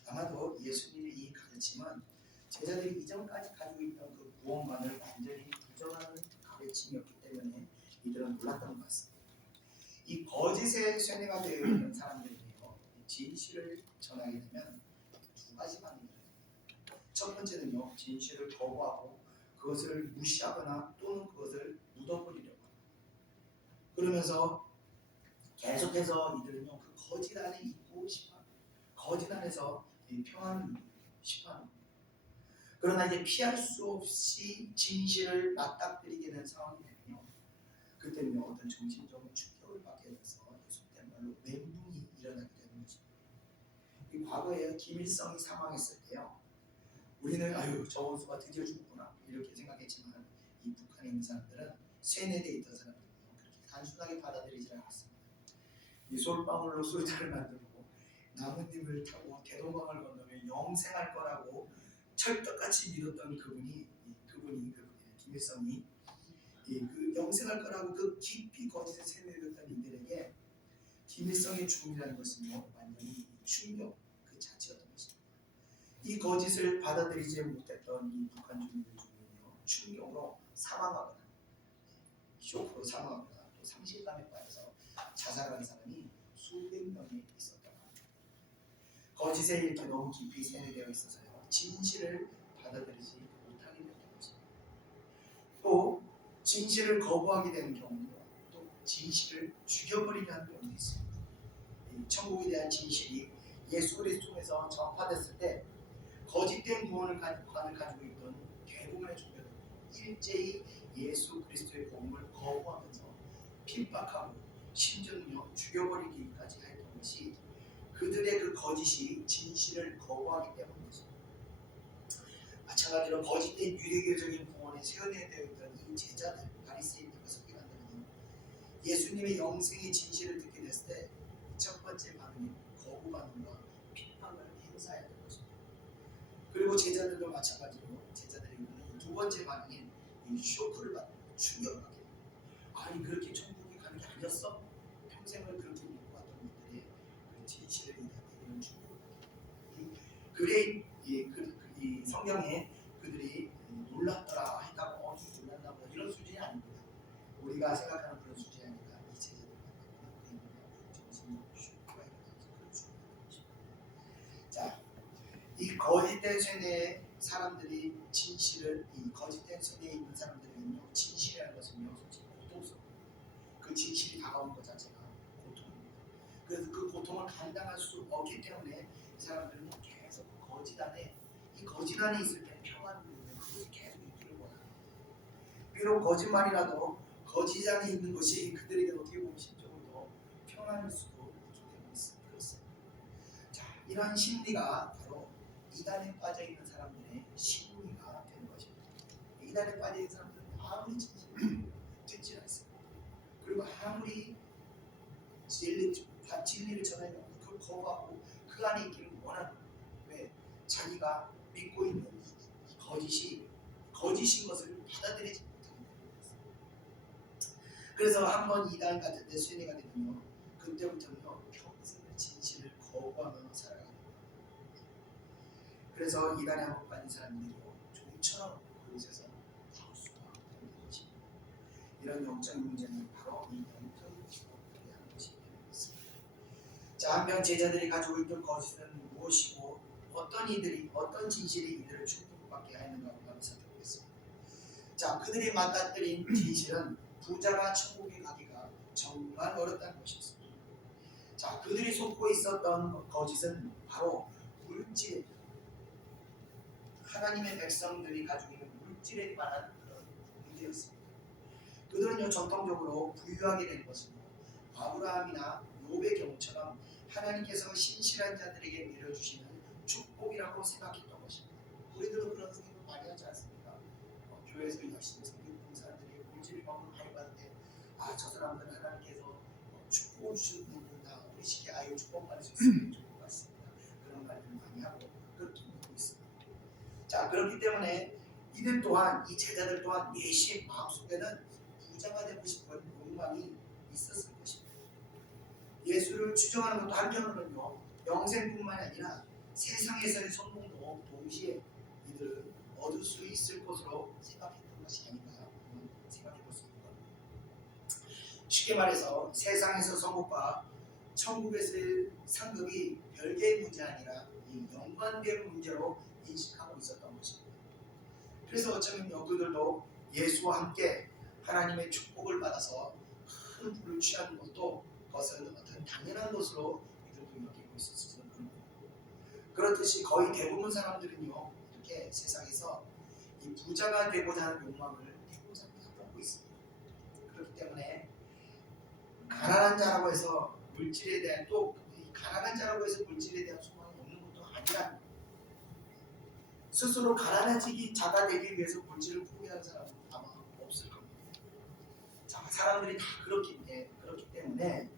아마도 예수님의 이 가르침은 제자들이 이전까지 가지고 있던 그 구원관을 완전히 부정하는 가르침이었기 때문에 이들은 놀랐던 것 같습니다. 이 거짓의 쇠뇌가 되어 있는 사람들이요, 진실을 전하게 되면 두 가지 반응이 일어납니다. 첫 번째는요, 진실을 거부하고 그것을 무시하거나 또는 그것을 묻어버리려고 합니다. 그러면서 계속해서 이들은요, 그 거짓 안에 있고 싶어합니다. 거짓 안에서 평안을 싶어합니다. 그러나 이제 피할 수 없이 진실을 맞닥뜨리게 된 상황이 되면요, 그때는요 어떤 정신적인 충격을 받게 돼서 예수님 말로 멘붕이 일어나게 되는 것입니다. 이 과거에 김일성이 사망했을 때요, 우리는 아유 저 원수가 드디어 죽었구나 이렇게 생각했지만 이 북한에 있는 사람들은 세뇌되어 있던 사람들은요 그렇게 단순하게 받아들이지 않았습니다. 이 솔방울로 술잔을 만들고 나뭇잎을 타고 대동강을 건너면 영생할 거라고 철떡같이 믿었던 그분이 김일성이 그 영생할 거라고 그 깊이 거짓에 세뇌되었던 이들에게 김일성의 죽음이라는 것은요 완전히 충격 그 자체였던 것입니다. 이 거짓을 받아들이지 못했던 이 북한 주민들 중에는요 충격으로 사망하거나 쇼크로 사망하거나 또 상실감에 빠져서 자살하는 사람이 수백 명이 있었다고 합니다. 거짓에 이렇게 너무 깊이 세뇌되어 있어서요 진실을 받아들이지 못하게 되는 것입니다. 또 진실을 거부하게 되는 경우도 또 진실을 죽여버리게 하는 경우도 있습니다. 천국에 대한 진실이 예수 그리스도 통해서 전파됐을 때 거짓된 구원을 가지고 있던 대부분의 종교들은 일제히 예수 그리스도의 복음을 거부하면서 핍박하고 심지어는요 죽여버리기까지 했던 것이 그들의 그 거짓이 진실을 거부하기 때문입니다. 마찬가지로 거짓된 유대교적인 구원에 세뇌되어 있던 이 제자들 바리새인들과 서기관들은 예수님의 영생의 진실을 듣게 됐을 때 첫 번째 반응이 거부 반응과 핍박을 행사해야 될 것입니다. 그리고 제자들도 마찬가지로 제자들이 두 번째 반응인 이 쇼크를 받고 충격을 받게 됩니다. 아니 그렇게 천국에 가는 게 아니었어? 평생을 그렇게 믿고 왔던 것들이 그 진실을 얘기하는 이런 충격을 받게 됩니다. 이 성경에 그들이 놀랐더라 했다고 놀랐나 보다 이런 수준이 아닙니다. 우리가 생각하는 그런 수준이 아니라 이 제자들 만나면 정신적 쇼크가 일어나서 그런 수준이 것입니다. 자, 이 거짓된 쇠뇌의 사람들이 진실을 이 거짓된 쇠뇌에 있는 사람들은요 진실이라는 것은요 솔직히 고통스럽고 그 진실이 다가오는 것 자체가 고통입니다. 그래서 그 고통을 감당할 수 없기 때문에 이 사람들은 계속 거짓 안에 이 거짓 안에 있을 때 평안을 누리는 그것이 계속 있기를 원합니다. 비록 거짓말이라도 거짓 안에 있는 것이 그들에게 어떻게 보면 심적으로 더 평안일 수도 있기 때문에 그렇습니다. 자, 이러한 심리가 바로 이단에 빠져 있는 사람들의 심리가 되는 것입니다. 이단에 빠져 있는 사람들은 아무리 진실을 듣지 않습니다. 그리고 아무리 진리를 전하려고 그걸 거부하고 그 안에 있기를 원하는 거예요. 왜? 자기가 믿고 있는 이 거짓이 거짓인 것을 받아들이지 못하기 때문입니다. 그래서 한번 이단 같은 데 쇠뇌가 되면요 그때부터는요 평생을 진실을 거부하며 살아가게 됩니다. 그래서 이단에 한번 빠진 사람들이요 좀처럼 그곳에서 나올 수가 없는 것입니다. 이런 영적인 문제는 바로 이 영적인 직업들이 하는 것이 되겠습니다. 자, 한편 제자들이 가지고 있던 거짓은 무엇이고 어떤 진실이 이들을 축복받게 하였는가 한번 살펴보겠습니다. 자, 그들이 맞닥뜨린 진실은 부자가 천국에 가기가 정말 어렵다는 것이었습니다. 자, 그들이 속고 있었던 거짓은 바로 물질입니다. 하나님의 백성들이 가지고 있는 물질에 관한 그런 문제였습니다. 그들은요 전통적으로 부유하게 된 것은 아브라함이나 욥의 경우처럼 하나님께서 신실한 자들에게 내려주시는 축복이라고 생각했던 것입니다. 우리들은 그런 생각을 많이 하지 않습니까? 교회에서 열심히 섬기는 사람들이 물질을 너무 많이 받는데 저 사람들 하나님께서 축복을 주시는구나, 우리 시기 아유 축복 받을 수 있으면 좋을 것 같습니다. 그런 말들을 많이 하고 그렇게 믿고 있습니다. 자, 그렇기 때문에 이들 또한, 이 제자들 또한 예수의 마음속에는 부자가 되고 싶은 욕망이 있었을 것입니다. 예수를 추종하는 것도 한편으로는요, 영생뿐만 아니라 세상에서의 성공도 동시에 이들은 얻을 수 있을 것으로 생각했던 것이 아닌가 생각해 볼 수 있는 겁니다. 쉽게 말해서 세상에서 성공과 천국에서의 상급이 별개의 문제 아니라 이 연관된 문제로 인식하고 있었던 것입니다. 그래서 어쩌면요, 그들도 예수와 함께 하나님의 축복을 받아서 큰 부를 취하는 것도 그것은 어떤 당연한 것으로 이들도 여기고 있었을 겁니다. 그렇듯이 거의 대부분 사람들은요, 이렇게 세상에서 이 부자가 되고자 하는 욕망을 대부분 갖고 있습니다. 그렇기 때문에 가난한 자라고 해서 물질에 대한, 또 가난한 자라고 해서 물질에 대한 소망이 없는 것도 아니라, 스스로 가난해지기, 자가 되기 위해서 물질을 포기하는 사람은 아마 없을 겁니다. 자, 사람들이 다 그렇기 때문에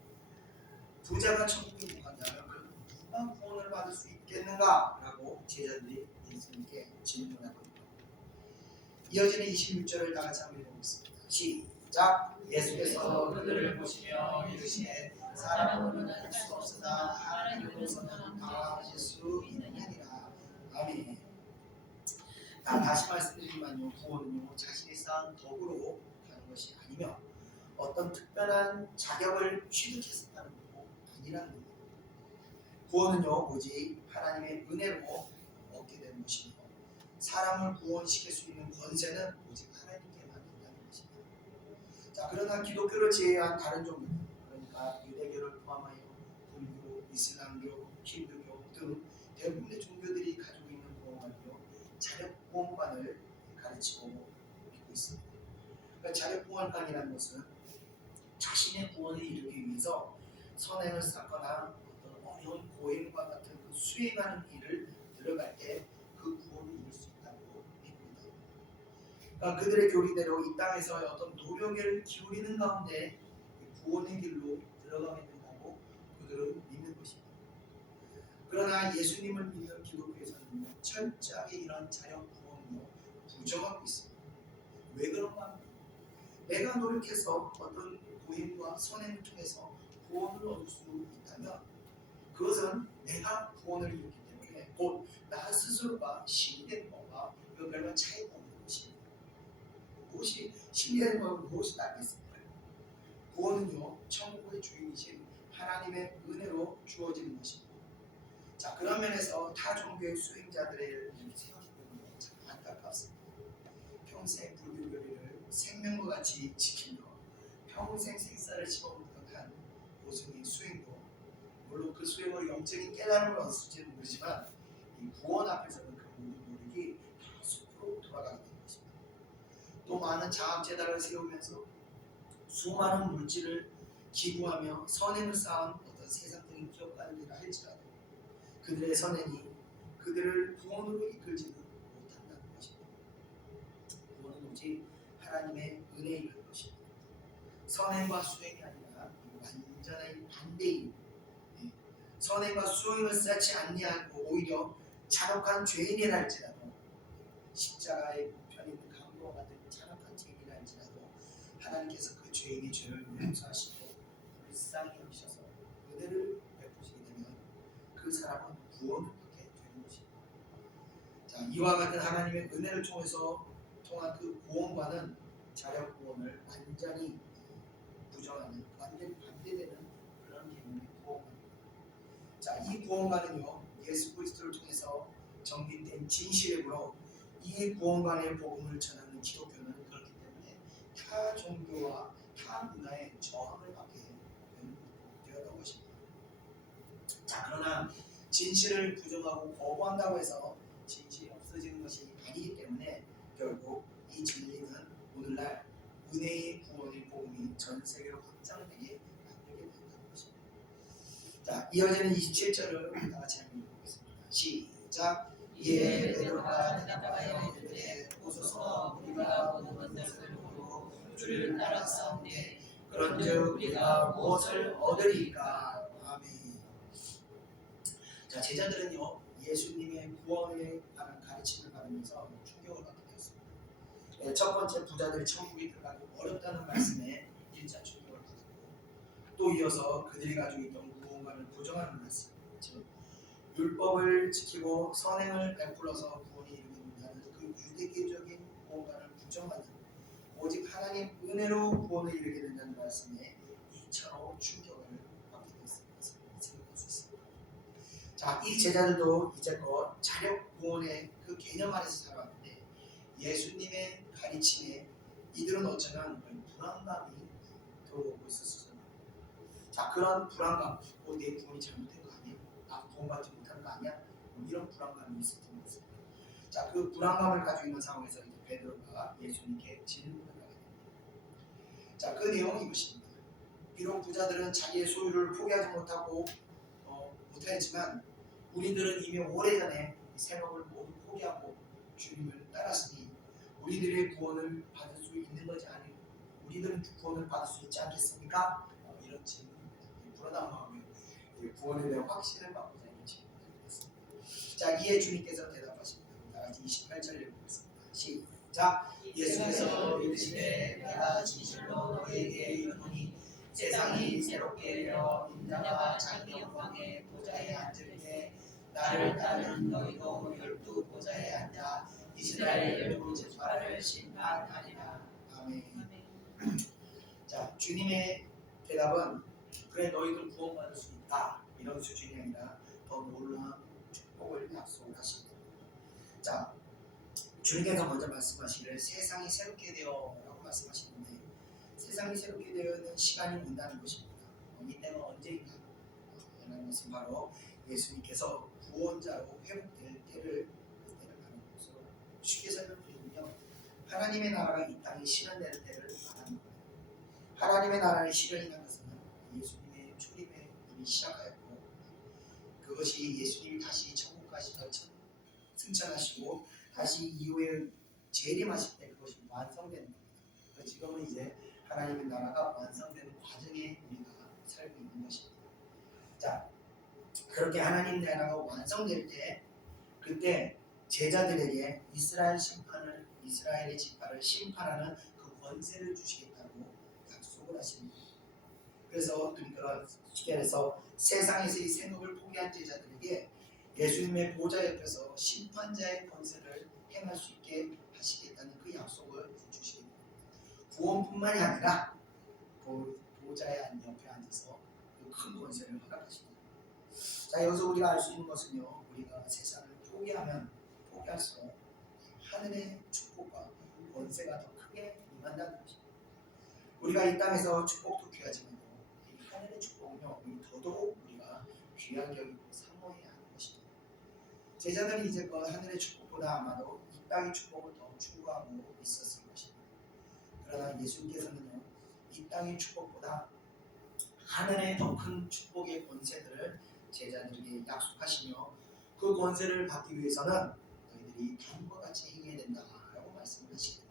부자가 천국에 못 간다면 그럼 누가 구원을 받을 수 있겠는가? 라고 제자들이 예수님께 질문하고 있습니다. 이어지는 26절을 다 같이 한번 읽어보겠습니다. 시작. 예수께서 그들을 보시며 이르시되 사람으로는 할 수 없으나 하나님으로서는 다 하실 수 있느니라. 아멘. 다시 말씀드리지만요, 구원은요, 자신이 쌓은 덕으로 가는 것이 아니며 어떤 특별한 자격을 취득해서 가는 것도 아니라는 겁니다. 구원은요, 오직 하나님의 은혜로 얻게 되는 것이며 사람을 구원시킬 수 있는 권세는 오직 하나님께만 있다는 것입니다. 자, 그러나 기독교를 제외한 다른 종교, 그러니까 유대교를 포함하여 불교, 이슬람교, 힌두교 등 대부분의 종교들이 가지고 있는 구원관은요, 자력구원관을 가르치고 믿고 있습니다. 그러니까 자력구원관이라는 것은 자신의 구원을 이루기 위해서 선행을 쌓거나 어떤 어려운 고행과 같은 그 수행하는 일을 들어갈 때 그 구원을 이룰 수 있다고 믿습니다. 그러니까 그들의 교리대로 이 땅에서의 어떤 노력을 기울이는 가운데 구원의 길로 들어가게 된다고 그들은 믿는 것입니다. 그러나 예수님을 믿는 기독교에서는 철저하게 이런 자력 구원을 부정하고 있습니다. 왜 그런가 합니다. 내가 노력해서 어떤 고행과 선행을 통해서 구원을 얻을 수 있다면 그것은 내가 구원을 이뤘기 때문에 곧 나 스스로가 신이 되는 것과 별반 차이가 없는 것입니다. 무엇이 신이 되는 것과 무엇이 다르겠습니까? 구원은요, 천국의 주인이신 하나님의 은혜로 주어지는 것입니다. 자, 그런 면에서 타 종교의 수행자들을 생각해보면 참 안타깝습니다. 평생 불교 교리를 생명과 같이 지키며 평생 생사를 집어먹던 한 고승의 수행도 물론 그 수행으로 영적인 깨달음을 얻을지는 모르지만 이 구원 앞에서는 그 모든 노력이 다 숲으로 돌아가게 되는 것입니다. 또 많은 자학재단을 세우면서 수많은 물질을 기부하며 선행을 쌓은 어떤 세상적인 기업가들이라 할지라도 그들의 선행이 그들을 구원으로 이끌지는 못한다는 것입니다. 구원은 오직 하나님의 은혜인 것입니다. 선행과 수행이 아니라 완전한 반대인, 선행과 수행을 쌓지 아니하고 오히려 잔혹한 죄인이라 할지라도 십자가의 편에 있는 강도와 같은 잔혹한 죄인이라 할지라도 하나님께서 그 죄인의 죄를 용서하시고 불쌍히 여기셔서 은혜를 베푸시게 되면 그 사람은 구원을 받게 되는 것입니다. 자, 이와 같은 하나님의 은혜를 통해서 통한 그 구원과는 자력 구원을 완전히 부정하는, 완전히 반대되는 그런 개념의 구원관입니다. 자, 이 구원관은요, 예수 그리스도를 통해서 정립된 진실이므로 이 구원관의 복음을 전하는 기독교는 그렇기 때문에 타 종교와 타 문화의 저항을 받게 되었던 것입니다. 자, 그러나 진실을 부정하고 거부한다고 해서 진실이 없어지는 것이 아니기 때문에 결국 이 진리는 오늘날 은혜의 구원의 복음이 전 세계로 확장되게 만들게 된다는 것입니다. 자, 이어지는 27절을 다 같이 한번 읽어보겠습니다. 시작. 이에 베드로가 대답하여 이르되 오소서 우리가 모든 것을 모르고 주를 따랐사온데 그런즉 우리가 무엇을 얻으리까? 아멘. 자, 제자들은요 예수님의 구원에 관한 가르침을 받으면서 충격을 받게 되었습니다. 첫 번째 부자들이 천국에 들어가기 어렵다는 말씀에 1차 충격을 받았고, 또 이어서 그들이 가지고 있던 무언가를 부정하는 말씀, 즉 율법을 지키고 선행을 베풀어서 구원에 이르는다는 그 유대교적인 무언가를 부정하는 오직 하나님 은혜로 구원에 이르게 된다는 말씀에 2차로 충격을 받게 됐습니다. 생각할 수 있습니다. 자, 이 제자들도 이제껏 자력 구원의 그 개념 안에서 살아왔는데 예수님의 가르침에 이들은 어쩌면 불안감이 들어오고 있었어요. 자, 그런 불안감, 내 구원이 잘못된 거 아니야? 나 구원받지 못한 거 아니야? 이런 불안감이 있었던 것입니다. 자, 그 불안감을 가지고 있는 상황에서 이제 베드로가 예수님께 질문을 하게 됩니다. 자, 그 내용은 이것입니다. 비록 부자들은 자기의 소유를 포기하지 못하였지만 우리들은 이미 오래전에 생업을 모두 포기하고 주님을 따랐으니 우리들의 구원을 받을 수 있는 것이 아니고 우리들은 구원을 받을 수 있지 않겠습니까? 이런 질문입니다. 불안한 마음에 구원에 대한 확신을 받고자 하는 질문입니다. 자, 이에 주님께서 대답하십니다. 다같이 28절 읽겠습니다. 시작. 예수께서 이르시되 내가 진실로 너희에게 이르노니 세상이 새롭게 되어 인자가 자기 영광의 보좌에 앉을 때 나를 따르는 너희도 12 보좌에 앉아 이스라엘 12지파를 심판하리라. 아멘. 자, 주님의 대답은 그래 너희들 구원받을 수 있다 이런 수준이 아니라 더 놀라운 축복을 약속하십니다. 자, 주님께서 먼저 말씀하시기를 세상이 새롭게 되어라고 말씀하시는데 세상이 새롭게 되어는 시간이 온다는 것입니다. 이 때가 언제인가? 라는 것은 바로 예수님께서 구원자로 회복될 때를 말하는 것으로 쉽게 설명드리면요, 하나님의 나라가 이 땅에 실현되는 때를 말하는 겁니다. 하나님의 나라의 실현이라는 것은 예수님의 출입에 이미 시작하였고 그것이 예수님이 다시 천국 가시던 승천하시고 다시 이후에 재림하실 때 그것이 완성되는 겁니다. 지금은 이제 하나님의 나라가 완성되는 과정에 우리가 살고 있는 것입니다. 자, 그렇게 하나님 나라가 완성될 때 그때 제자들에게 이스라엘의 지파를 심판하는 그 권세를 주시겠다고 약속을 하십니다. 그래서 쉽게 말해서 세상에서의 생업을 포기한 제자들에게 예수님의 보좌 옆에서 심판자의 권세를 행할 수 있게 하시겠다는 그 약속을 주시게 됩니다. 구원뿐만이 아니라 보좌의 옆에 앉아서 그 큰 권세를 허락하십니다. 자, 여기서 우리가 알 수 있는 것은요, 우리가 세상을 포기할수록 하늘의 축복과 권세가 더 크게 임한다는 것입니다. 우리가 이 땅에서 축복도 귀하지만 이 하늘의 축복은요, 더더욱 우리가 귀하게 여기고 사모해야 하는 것입니다. 제자들이 이제껏 하늘의 축복보다 아마도 이 땅의 축복을 더 추구하고 있었을 것입니다. 그러나 예수님께서는요, 이 땅의 축복보다 하늘의 더 큰 축복의 권세들을 제자들에게 약속하시며 그 권세를 받기 위해서는 너희들이 다음과 같이 행해야 된다라고 말씀을 하시니다.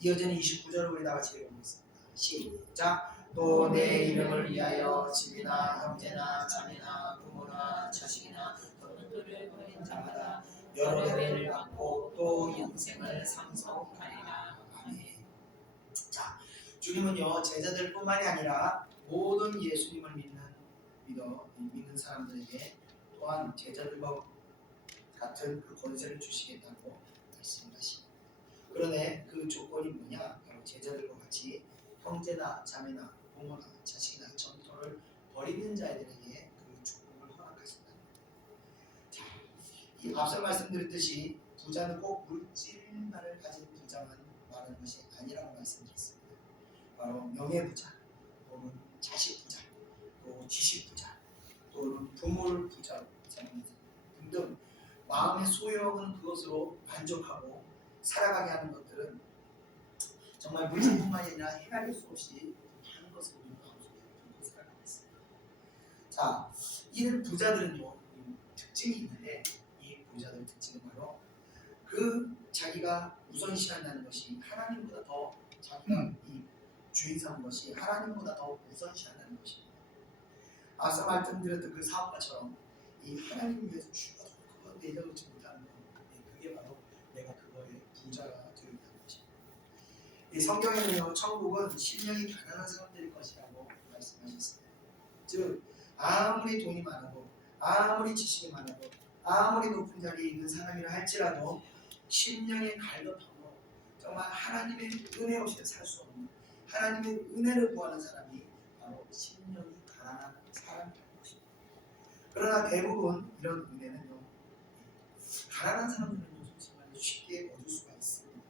이어지는 29절을 우리 다 같이 읽어보겠습니다. 시작. 또 내 이름을 위하여 집이나 형제나 자매나 부모나 자식이나 너희들을 버린 자마다 여러 배를 받고 또 영생을 상속하리라. 아멘. 자, 주님은요 제자들뿐만이 아니라 모든 예수님을 믿는 사람들에게 또한 제자들과 같은 그 권세를 주시겠다고 말씀하십니다. 그런데 그 조건이 뭐냐? 바로 제자들과 같이 형제나 자매나 부모나 자식이나 전토를 버리는 자들에게 그 축복을 허락하신다. 자, 이 앞서 말씀드렸듯이 부자는 꼭 물질만을 가진 부자만 말하는 것이 아니라고 말씀드렸습니다. 바로 명예부자, 또는 자식부자, 또 지식부자, 또는 부모를 부자로 삼는 등등 마음의 소유하는 그것으로 만족하고 살아가게 하는 것들은 정말 물질뿐만이 아니라 헤아릴 수 없이 많은 것을 우리 마음속에 품고 살아가고 있습니다. 자, 이런 부자들은요 특징이 있는데 이 부자들 특징은 바로 그 자기가 우선시한다는 것이 하나님보다 더 자기가 이 주인 삼는 것이 하나님보다 더 우선시한다는 것입니다. 앞서 말씀드렸던 그 사업가처럼 이 하나님 위해서 죽어도 그거 내려놓지 못하는 것, 그게 바로 내가 그거의 부자가 되어 있다는 것입니다. 이 성경에는요, 천국은 심령이 가난한 사람들일 것이라고 말씀하셨습니다. 즉 아무리 돈이 많고 아무리 지식이 많고 아무리 높은 자리에 있는 사람이라 할지라도 심령이 갈급하고 정말 하나님의 은혜 없이 살 수 없는, 하나님의 은혜를 구하는 사람이 바로 심령이 가난한 사람이라는 것입니다. 그러나 대부분 이런 은혜는요, 가난한 사람들은 솔직히 말해 쉽게 얻을 수가 있습니다.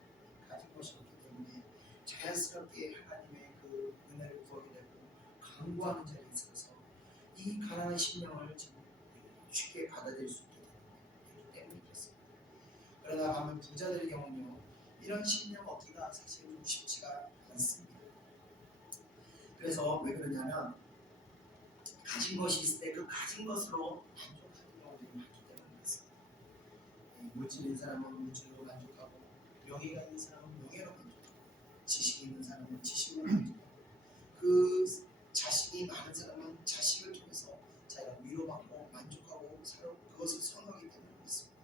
가진 것이 없기 때문에 자연스럽게 하나님의 그 은혜를 구하게 되고 간구하는 자리에 있어서 이 가난한 심령을 쉽게 받아들일 수 있게 되기 때문에 그렇습니다. 그러나 반면 부자들의 경우는요, 이런 심령 얻기가 사실 좀 쉽지가 않습니다. 그래서 왜 그러냐면 가진 것이 있을 때 그 가진 것으로 만족하는 경우들이 많기 때문에 그렇습니다. 물질 있는 사람은 물질로 만족하고, 명예가 있는 사람은 명예로 만족하고, 지식이 있는 사람은 지식으로 만족하고, 그 자식이 많은 사람은 자식을 통해서 자기가 위로받고 만족하고 살고 그것을 선호하기 때문에 그렇습니다.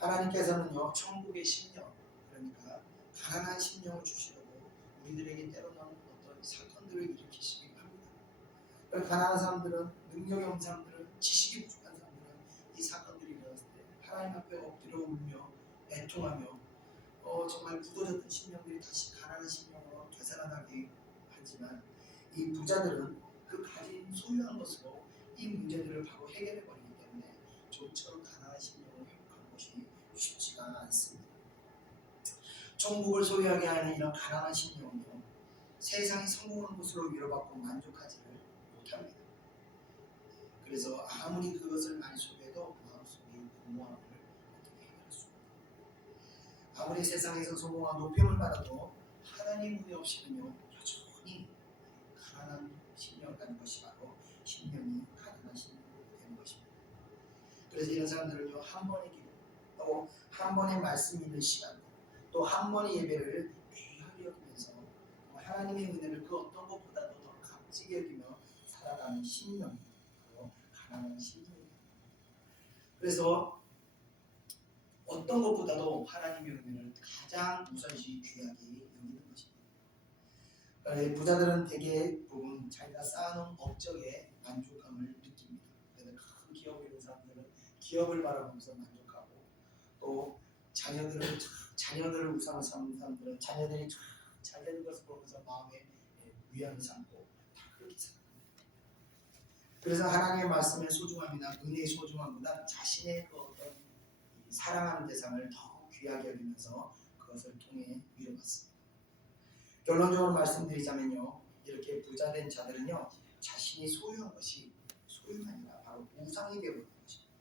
하나님께서는요, 천국의 심령, 그러니까 가난한 심령을 주시려고 우리들에게 때로는 어떤 사건들을 일으키시기도 합니다. 가난한 사람들은, 능력이 없는 사람들은, 지식이 부족한 사람들은 이 사건들이 일어났을 때 하나님 앞에 엎드려 울며 애통하며 정말 굳어졌던 심령들이 다시 가난한 심령으로 되살아나게 하지만, 이 부자들은 그 가진 소유한 것으로 이 문제들을 바로 해결해 버리기 때문에 좀처럼 가난한 심령을 회복하는 것이 쉽지가 않습니다. 천국을 소유하게 하는 이런 가난한 심령은요, 세상이 성공한 것으로 위로받고 만족하지를 못합니다. 그래서 아무리 그것을 많이 소유해도 마음속에 공허함을 어떻게 해결할 수 없습니다. 아무리 세상에서 성공한 높임을 받아도 하나님 은혜 없이는요, 여전히 가난한 심령을 가진 것이 바로 심령이 가난한 심령이 되는 것입니다. 그래서 이런 사람들은요, 한 번의 기도, 또 한 번의 말씀 있는 시간, 또 한 번의 예배를 귀하게 여기면서 하나님의 은혜를 그 어떤 것보다도 더 값지게 여기며 살아가는 심령이 바로 가난한 심령입니다. 그래서 어떤 것보다도 하나님의 은혜를 가장 우선시 귀하게 여기는 것입니다. 부자들은 대부분 자기가 쌓아놓은 업적에 만족감을 느낍니다. 그래서 큰 기업을 이룬 사람들은 기업을 바라보면서 만족하고, 또 자녀들을 우상으로 삼는 사람들은 자녀들이 잘 되는 것을 보면서 마음에 위안을 삼고 다 그렇게 생각합니다. 그래서 하나님의 말씀의 소중함이나 은혜의 소중함보다 자신의 그 어떤 사랑하는 대상을 더 귀하게 여기면서 그것을 통해 위로받습니다. 결론적으로 말씀드리자면요, 이렇게 부자된 자들은요, 자신이 소유한 것이 소유가 아니라 바로 우상이 되어버리는 것입니다.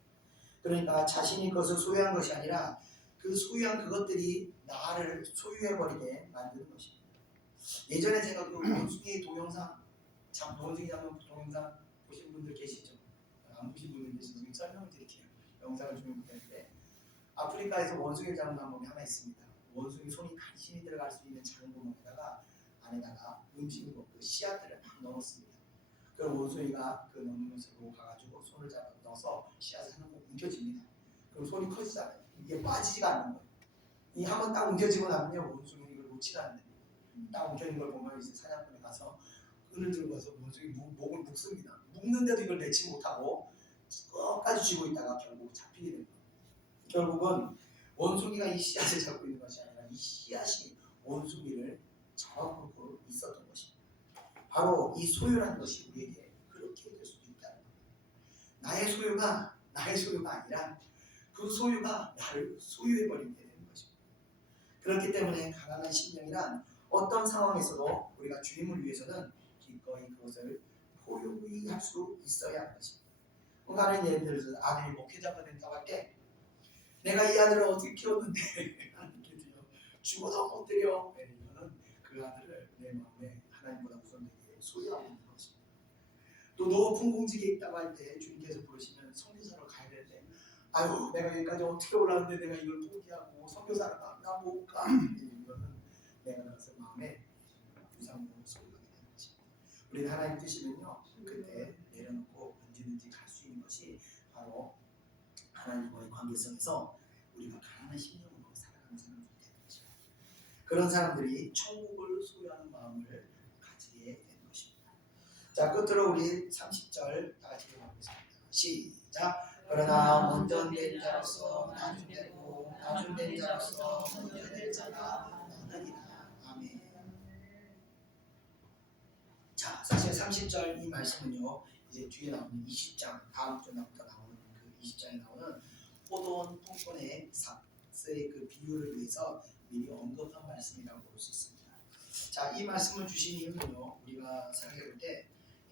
그러니까 자신이 그것을 소유한 것이 아니라 그 소유한 그것들이 나를 소유해버리게 만드는 것입니다. 예전에 제가 그 원숭이 동영상, 원숭이 잡는 동영상 보신 분들 계시죠? 안 보신 분들 계시죠? 설명을 드릴게요. 영상을 주면 되는데, 아프리카에서 원숭이 잡는 방법이 하나 있습니다. 원숭이 손이 간신히 들어갈 수 있는 작은 구멍에다가 안에다가 음식을 먹고 씨앗들을 막 넣었습니다. 그럼 원숭이가 그 넣는 곳으로 가가지고 손을 잡아 넣어서 씨앗을 하나 꼭 옮겨집니다. 그럼 손이 커지잖아요. 이게 빠지지가 않는 거예요. 이 한번 딱 옮겨지고 나면요, 원숭이는 이걸 놓지가 않는 거예요. 딱 옮겨진 걸 보면 이제 사냥꾼에 가서 끈을 들고 와서 원숭이 목을 묶습니다. 묶는데도 이걸 내지 못하고 끝까지 쥐고 있다가 결국 잡히게 됩니다. 결국은 원숭이가 이 씨앗을 잡고 있는 것이 아니라 이 씨앗이 원숭이를 잡아먹고 있었던 것입니다. 바로 이 소유라는 것이 우리에게 그렇게 될 수도 있다는 겁니다. 나의 소유가 아니라 그 소유가 나를 소유해버리게 되는 것입니다. 그렇기 때문에 가난한 심령이란 어떤 상황에서도 우리가 주님을 위해서는 기꺼이 그것을 포용할 수 있어야 하는 것입니다. 다른 예를 들어서 아들이 목회자가 된다고 할 때, 내가 이 아들을 어떻게 키웠는데 하나님께 드려 죽어도 못 드려, 이거는 그 아들을 내 마음에 하나님보다 우선되게 소유하고 있는 것입니다. 또 높은 공직에 있다고 할 때 주님께서 부르시면 선교사로 가야 되는데, 아유 내가 여기까지 어떻게 올라왔는데 내가 이걸 포기하고 선교사로 나 못 가, 이거는 내가 그것을 마음에 우상 영광으로 소유하게 되는 것입니다. 우리는 하나님 뜻이면요 그때 내려놓고 언제든지 갈 수 있는 것이 바로 하나님과의 관계성에서 우리가 가난한 심령으로 살아가는 사람들이 되는 것입니다. 그런 사람들이 천국을 소유하는 마음을 가지게 되는 것입니다. 자, 끝으로 우리 30절 다 같이 읽어보겠습니다. 시작. 그러나 먼저 된 자로서 나중되고 나중된 자로서 먼저 될 자가 많으리라. 아멘. 자, 사실 30절 이 말씀은요 이제 뒤에 나오는 20장 다음 주부터 나오는 그 20장에 나오는 포도원 통권의 삭스의 그 비유를 위해서 미리 언급한 말씀이라고 볼 수 있습니다. 자, 이 말씀을 주신 이유는요 우리가 생각해 볼 때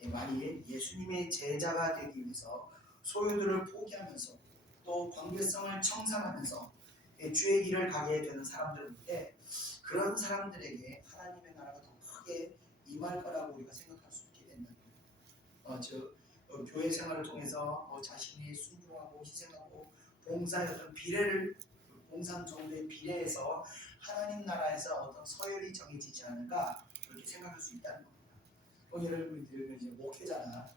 만일 예수님의 제자가 되기 위해서 소유들을 포기하면서 또 관계성을 청산하면서 주의 길을 가게 되는 사람들인데 그런 사람들에게 하나님의 나라가 더 크게 임할 거라고 우리가 생각할 수 있게 된다는 거예요. 교회 생활을 통해서 자신이 순종하고 희생하고 봉사의 어떤 비례를 봉사 정도의 비례에서 하나님 나라에서 어떤 서열이 정해지지 않을까 그렇게 생각할 수 있다는 겁니다. 여러분들 이제 목회자나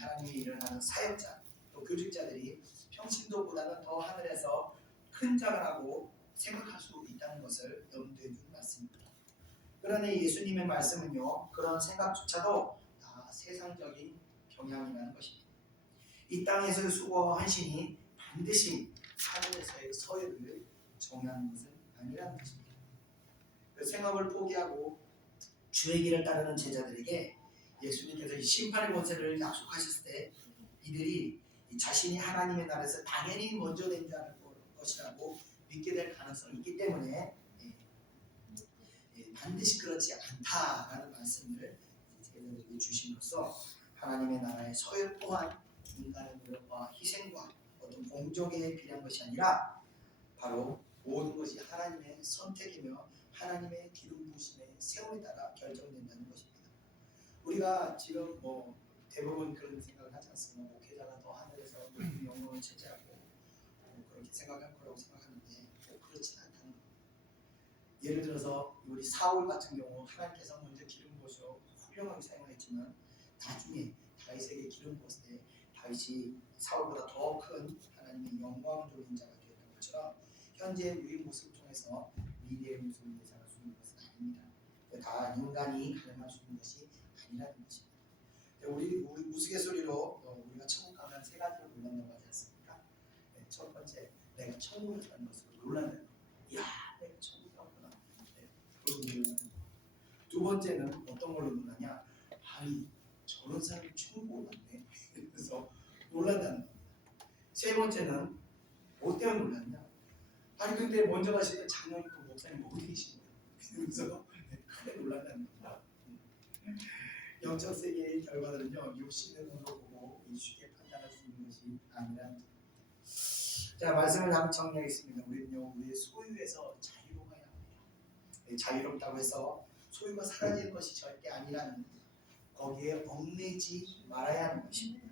하나님의 일을 하는 사역자 또 교직자들이 평신도보다는 더 하늘에서 큰 자라고 생각할 수 있다는 것을 염두에 두는 말씀입니다. 그러나 예수님의 말씀은요 그런 생각조차도 다 세상적인 경향이라는 것입니다. 이 땅에서의 수고하시니 반드시 하늘에서의 서열을 정하는 것은 아니라는 것입니다. 그 생업을 포기하고 주의 길을 따르는 제자들에게 예수님께서 이 심판의 권세를 약속하셨을 때 이들이 자신이 하나님의 나라에서 당연히 먼저 된 자일 것이라고 믿게 될 가능성이 있기 때문에 반드시 그렇지 않다라는 말씀을 제자들에게 주심으로써 하나님의 나라의 서열 또한 인간의 노력과 희생과 어떤 공적에 비례한 것이 아니라 바로 모든 것이 하나님의 선택이며 하나님의 기름 부으심의 세움에 따라 결정된다는 것입니다. 우리가 지금 대부분 그런 생각을 하지 않습니까? 목회자가 더 하늘에서 높은 영광을 차지하고 그렇게 생각할 거라고 생각하는데 그렇지 않다는 겁니다. 예를 들어서 우리 사울 같은 경우 하나님께서 먼저 기름 부으셔 훌륭하게 사용했지만 나중에 다윗에게 기름 부었을 때 다윗이 사울보다 더 큰 하나님의 영광을 돌린 자가 되었던 것처럼 현재 우리 모습을 통해서 미래의 모습을 예상할 수 있는 것은 아닙니다. 다 인간이 가능할 수 있는 것이 아니라는 것입니다. 우리 우스갯소리로 우리가 천국 가면 세 가지로 놀란다고 하지 않습니까? 첫 번째, 내가 천국에 가는 것으로 놀란다는 거. 이야, 내가 천국 갔구나. 그걸로 놀란다는 거. 두 번째는 어떤 걸로 놀라냐? 아니, 저런 사람이 천국을 갔네. 그래서 놀란다는 겁니다. 세 번째는 뭐 때문에 놀랐냐? 아니 근데 먼저 가실 때 작년 그 목사님 어디 계신 거예요? 그래서 크게 놀란다는 겁니다. 영적 세계의 결과들은요 육신의 눈으로 보고 쉽게 판단할 수 있는 것이 아니라는 겁니다. 자, 말씀을 한번 정리하겠습니다. 우리는요 우리의 소유에서 자유로워야 합니다. 자유롭다고 해서 소유가 사라지는 것이 절대 아니라는 겁니다. 거기에 얽매이지 말아야 하는 것입니다.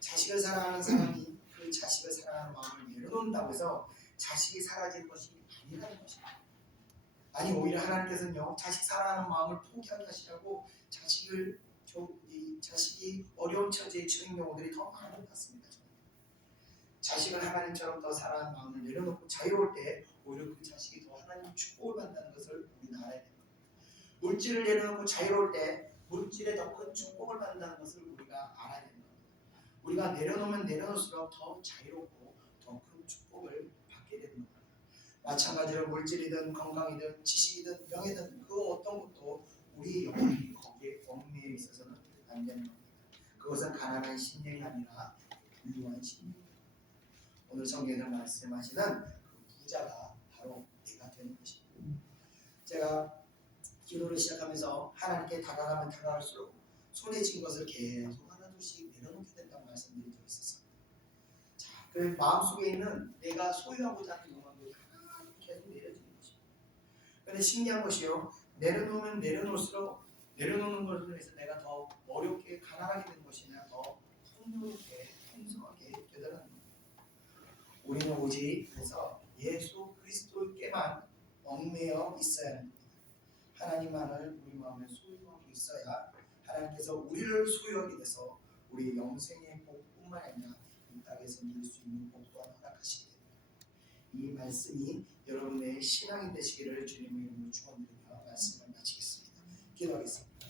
자식을 사랑하는 사람이 그 자식을 사랑하는 마음을 내려놓는다고 해서 자식이 사라지는 것이 아니라는 것입니다. 아니 오히려 하나님께서는요 자식 사랑하는 마음을 포기하게 하시라고 자식이 어려운 처지에 처한 경우들이 더 많은 것 같습니다. 자식을 하나님처럼 더 사랑하는 마음을 내려놓고 자유로울 때 오히려 그 자식이 더 하나님 축복을 받는다는 것을 우리는 알아야 됩니다. 물질을 내려놓고 자유로울 때 물질에 더 큰 축복을 받는다는 것을 우리가 알아야 됩니다. 우리가 내려놓으면 내려놓을수록 더 자유롭고 더 큰 축복을 받게 되는 겁니다. 마찬가지로 물질이든 건강이든 지식이든 명예든 그 어떤 것도 우리 영혼이 거기에 얽매여 있어서는 안 되는 겁니다. 그것은 가난한 심령이 아니라 부유한 심령입니다. 오늘 성경에서 말씀하시는 그 부자가 바로 내가 되는 것입니다. 제가 기도를 시작하면서 하나님께 다가가면 다가갈수록 손에 쥔 것을 계속 하나둘씩 내려놓게 된다고 말씀드린 적이 있었어요. 자, 그 마음속에 있는 내가 소유하고자 하는 욕망들이 하나하나 계속 내려지는 것입니다. 그런데 신기한 것이요, 내려놓으면 내려놓을수록 내려놓는 것으로 해서 내가 더 어렵게 가난하게 되는 것이냐 더 풍요롭게 풍성하게 되더라는 겁니다. 우리는 오직 그래서 예수 그리스도께만 얽매여 있어야 합니다. 하나님만을 우리 마음에 소유하고 있어야 하나님께서 우리를 소유하게 돼서 우리 영생의 복뿐만 아니라 이 땅에서 누릴 수 있는 복도 허락하시게 됩니다. 이 말씀이 여러분의 신앙이 되시기를 주님의 이름으로 축원드리며 말씀을 마치겠습니다. 기도하겠습니다.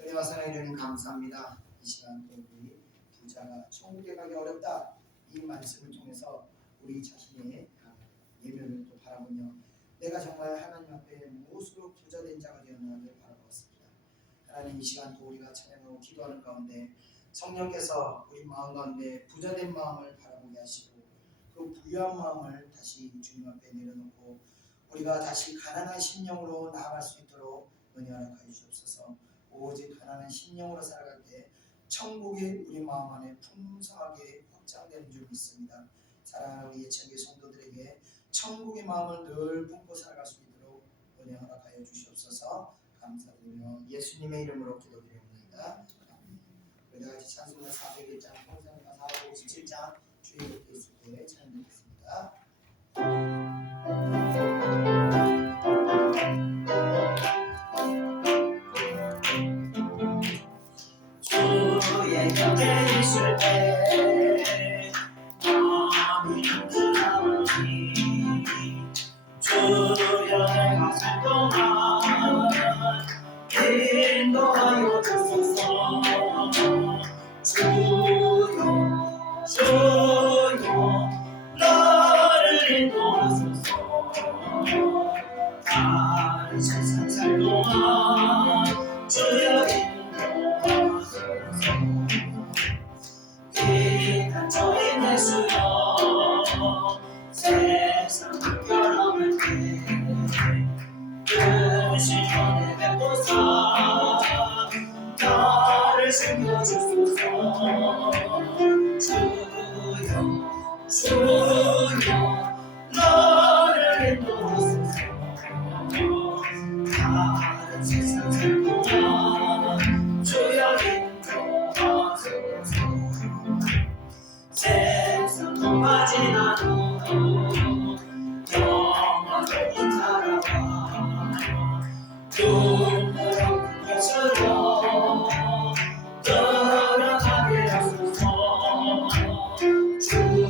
은혜와 사랑해 주님 감사합니다. 이 시간 또 우리 부자가 천국에 가기 어렵다 이 말씀을 통해서 우리 자신의 예면을 또 바라보며 내가 정말 하나님 앞에 무엇으로 부자된 자가 되었나를 바라보았습니다. 하나님 이 시간 또 우리가 찬양하고 기도하는 가운데 성령께서 우리 마음 가운데 부자된 마음을 바라보게 하시고 그 부유한 마음을 다시 주님 앞에 내려놓고 우리가 다시 가난한 심령으로 나아갈 수 있도록 은혜 허락하여 주옵소서. 오직 가난한 심령으로 살아갈 때 천국이 우리 마음 안에 풍성하게 확장되는 줄 믿습니다. 사랑하는 우리 예천교 성도들에게 천국의 마음을 늘 품고 살아갈 수 있도록 은혜 허락하여 주시옵소서. 감사드리며 예수님의 이름으로 기도드립니다. 우리 같이 찬송가 401장, 성찬가 457장 주의 예수 때 찬양드리겠습니다. 주의 곁에 있을 때 마음이 흔들어오니 주여 내가 살 동안 인도하여 주소서. 주여 주여 나를 인도하소서. 다른 세상 살 동안 주여 이 갇혀있는 예수여 세상 결함을 크신 은혜 베푸사 나를 챙겨주소서. 주여 주여 나를 인도하소서. 다른 세상 살 동안 주여 세상 빠진 않고 영원히 살아와 눈물 없는 것으로 떠나가게 하소서. 주여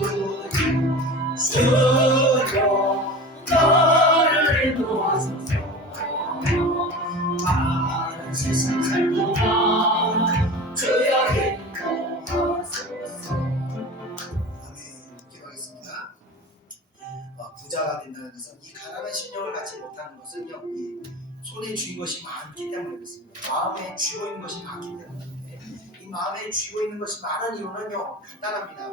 주여 나를 인도하소서. 다른 세상 살 동안 주여 인도하소서. 기도하겠습니다. 부자가 된다는 것은 이 가난한 심령을 갖지 못하는 것은요, 이 손에 쥐인 것이 많기 때문에 그렇습니다. 마음에 쥐고 있는 것이 많기 때문인데 이 마음에 쥐고 있는 것이 많은 이유는요 간단합니다.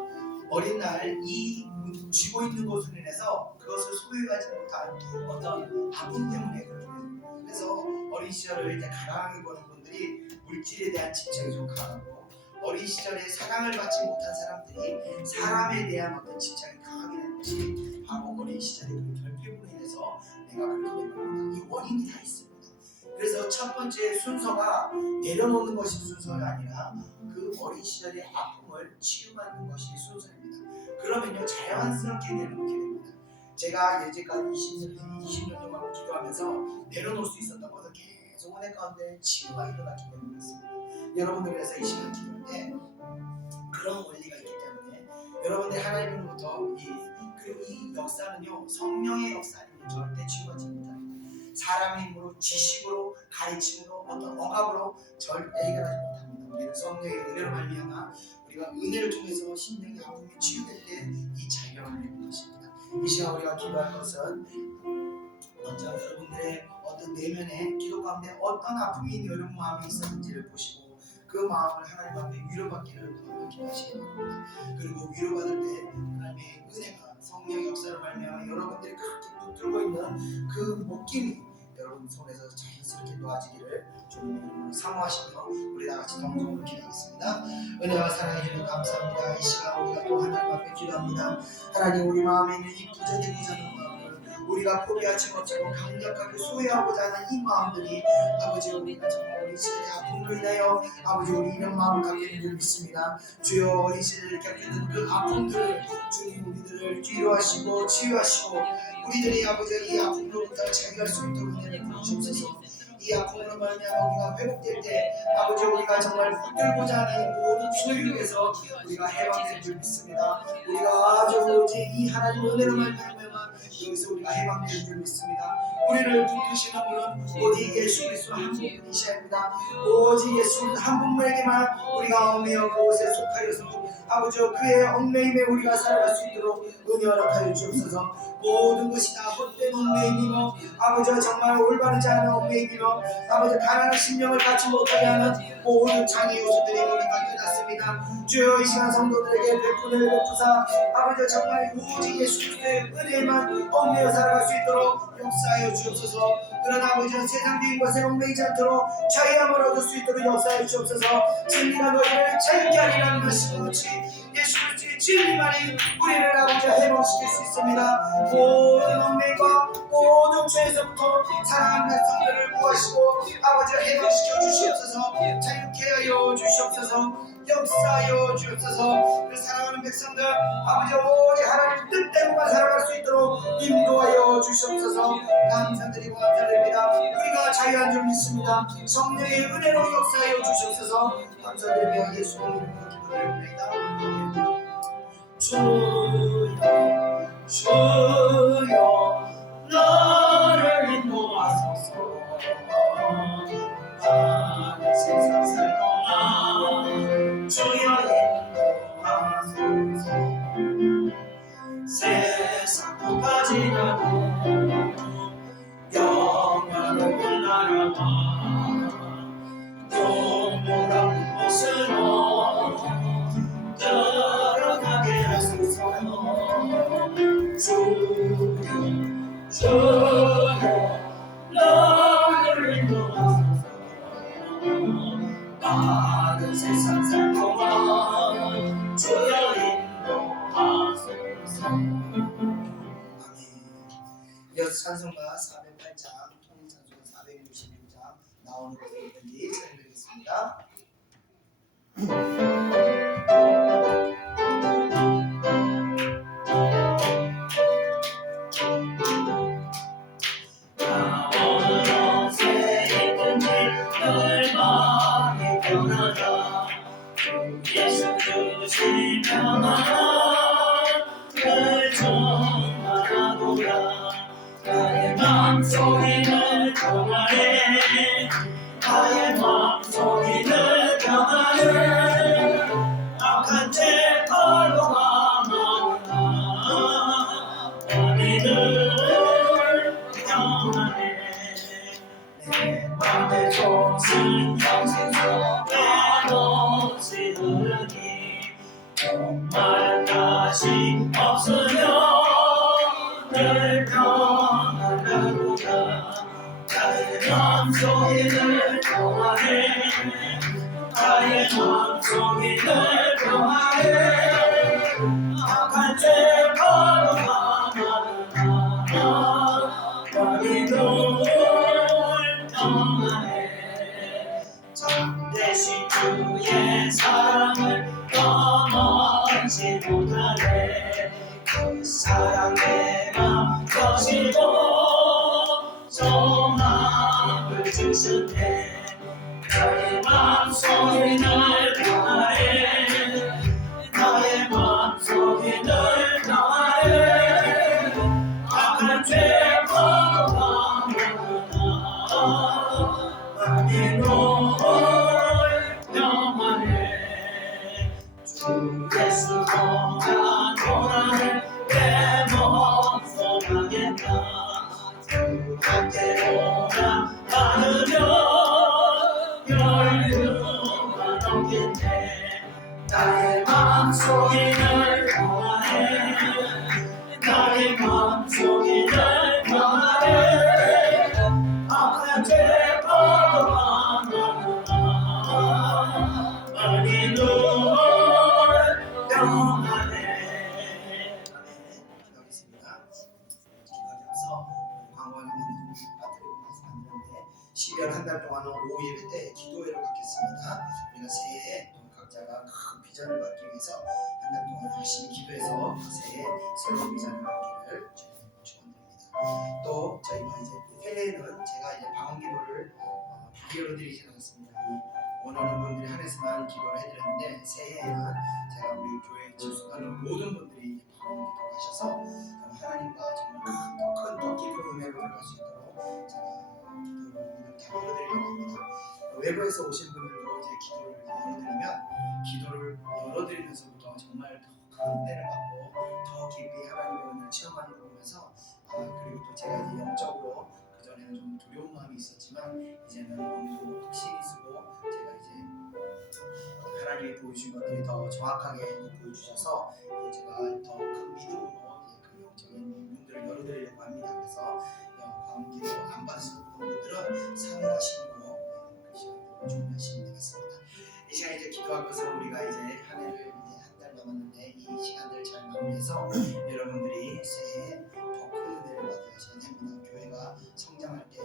어린 날 이 쥐고 있는 것으로 인해서 그것을 소유하지 못한 어떤 아픔 때문에 그렇습니다. 그래서 어린 시절을 이제 가난하게 보는 분들이 물질에 대한 집착이 좀 강하고 어린 시절에 사랑을 받지 못한 사람들이 사람에 대한 어떤 집착이 강하게 되는 것이 바로 어린 시절의 그 결핍으로 인해서 내가 그렇게 된 겁니다. 이 원인이 다 있습니다. 그래서 첫 번째 순서가 내려놓는 것이 순서가 아니라 그 어린 시절의 아픔을 치유받는 것이 순서입니다. 그러면요 자연스럽게 내려놓게 됩니다. 제가 여태까지 20년 동안 기도하면서 내려놓을 수 있었던 것은 계속 은혜 가운데 치유가 일어났기 때문에 그렇습니다. 여러분들 그래서 이 시간 기도할 때 그런 원리가 있기 때문에 여러분들 하나님으로부터 그리고 이 역사는요 성령의 역사 아니면 절대 치유받지 못합니다. 사람의 힘으로 지식으로 가르침으로 어떤 억압으로 절대 해결하지 못합니다. 우리는 성령의 은혜로 말미암아 우리가 은혜를 통해서 심령의 아픔이 치유될 때 이 자유함을 누리는 것입니다. 이 시간 우리가 기도할 것은 먼저 여러분들의 어떤 내면에 기도 가운데 어떤 아픔이 여러분 마음에 있었는지를 보시고 그 마음을 하나님 앞에 위로받기를 기도하시기 바랍니다. 그리고 위로받을 때 하나님의 은혜가 성령의 역사를 말미암아 여러분들이 그렇게 붙들고 있는 그 묶임이 여러분 손에서 자연스럽게 놓아지기를 주님의 이름으로 사모하시며 우리 다같이 동성으로 기도하겠습니다. 은혜와 사랑해 주님 감사합니다. 이 시간 우리가 또 하나님 앞에 기도합니다. 하나님 우리 마음에 있는 이 부자되고자 하는 마음을 우리가 포기하지 못하고 강력하게 소유하고자 하는 이 마음들이 아버지 우리가 정말 어린 시절의 아픔으로 인하여 아버지 우리 이런 마음을 갖게 된 줄 믿습니다. 주여 어린 시절에 겪는 그 아픔들을 주님 우리들을 위로하시고 치유하시고 우리들이 아버지 이 아픔으로부터 자유할 수 있도록 은혜를 주옵소서. 이 아픔으로 말미암아 우리가 회복될 때 아버지 우리가 정말 붙들고자 하는 이 모든 소유에서 우리가 해방될 줄 믿습니다. 우리가 아주 오직 이 하나님 은혜로 말미암아 여기서 우리가 해방될 줄 믿습니다. 우리를 붙드시는 분은 오직 예수 그리스도 한 분이셔야 합니다. 오직 예수 한 분에게만 우리가 얽매여 그곳에 속하여서 아버지 그의 얽매임에 우리가 살아갈 수 있도록 은혜 허락하여 주옵소서. 모든 것이 다 헛된 얽매임이며 아버지 정말 올바르지 않은 얽매임이며 아버지 가난한 심령을 갖지 못하게 하는 모든 장애 요소들이 우리가 깨닫습니다. 주여 이 시간 성도들에게 백분을 베푸사 아버지 정말 오직 예수 그리스도의 은혜만 얽매여 살아갈 수 있도록 역사하여 주옵소서. 그러나 아버지 세상 비인 것에 얽매이지 않도록 자유함을 얻을 수 있도록 역사하여 주옵소서. 진리가 너희를 자유케 하리라는 말씀과 같이 예수 그리스도의 진리만이 우리를 아버지 해방시킬 수 있습니다. 모든 얽매임과 모든 죄에서부터 사랑하는 백성들을 구하시고 아버지 해방시켜 주시옵소서. 자유케 하여 주시옵소서. 역사하여 주옵소서. 그 사랑하는 백성들 아버지 오직 하나님 뜻대로만 살아갈 수 있도록 인도하여 주시옵소서. 감사드리고 감사드립니다. 우리가 자유한 줄 믿습니다. 성령의 은혜로 역사하여 주시옵소서. 감사드리며 예수님의 이름으로 기도드립니다. 주여 주여 나를 인도하소서. 나는 세상 살 동안 주여 인도하소서. 세상 끝까지 나도 영원한 나라와 눈물 없는 곳으로 들어가게 하소서. 주여 주여 나를 인도하소서. 많은 세상 살 동안 주여 인도하소서. 아멘. 이어서 찬송가 408장, 통일찬송가 461장 나오는 것을 듣기 전해드리겠습니다. 예수 주시면 늘 전하노라. 나의 맘속이 늘 평안해. 나의 맘속이 늘 평안해. 악한 죄 걸로가 많으나 마음이 늘 평안해. 내 맘의 좋은 영생 속에 없이 흐르니 정말 다시 없으며 늘 평안하로다. 나의 맘속이 늘 평안해. 나의 맘속이 늘 평안해. 악한 죄 걸로가 많으나 마음이 늘 평안해. 참되신 주의 사랑을 떠나지 못하네. 그 사랑 내 맘 거시고 소망을 주시네. 나의 맘속이 늘 평안해. 나의 맘속이 늘 평안해. 악한 죄 걸로가 많으나 마음이 늘 평안해. 주 예수 동안 고난을 내 몸소 당했다. 주 함께로나 받으며 열류가 넘겠네. 나의 맘속이 늘 평안해. 나의 맘속이 늘 평안해. 악한 죄 걸로가 많으나 마음이 늘 평안해. 기도하겠습니다. 기도하면서 광고하는 빠뜨리고 말씀하는데 12월 한 달 동안은 오후 예배 때 기도회로 갖겠습니다. 우리가 새해에 각자가 큰 비전을 받기 위해서 한 달 동안 열심히 기도해서 새해에 새로운 비전을 받기를 축원드립니다. 또 저희가 이제 새해에는 제가 이제 방언기도를 기계로 드리지 않았습니다. 원하는 분들이 한해서만 기도를 해드렸는데 새해에는 제가 우리 교회 출석하는 모든 분들이 이제 방언기도를 하셔서 하나님과 정말 더 깊은 은혜로 들어갈 수 있도록 제가 기도를 문을 다 열어드리려고 합니다. 외부에서 오신 분들도 이제 기도를 열어드리면서부터 정말 더 큰 은혜를 받고 더 깊이 하나님의 은혜를 체험하는 걸 보면서 그리고 또 제가 이제 영적으로 그전에는 좀 두려운 마음이 있었지만 이제는 너무 확신이 쓰고 제가 이제 하나님이 보여주신 것들이 더 정확하게 보여주셔서 이제 제가 더 큰 믿음으로 이제 그 영적인 문들을 열어드리려고 합니다. 그래서 방언기도 안 받으셨던 분들은 사모하시고 그 시간을 준비하시면 되겠습니다. 이 시간 이제 기도할 것은 우리가 이제 한 해를 이제 한 달 남았는데 이 시간들을 잘 마무리해서 여러분들이 새해에 더 큰 은혜를 받으셔야 됩니다. 교회가 성장할 때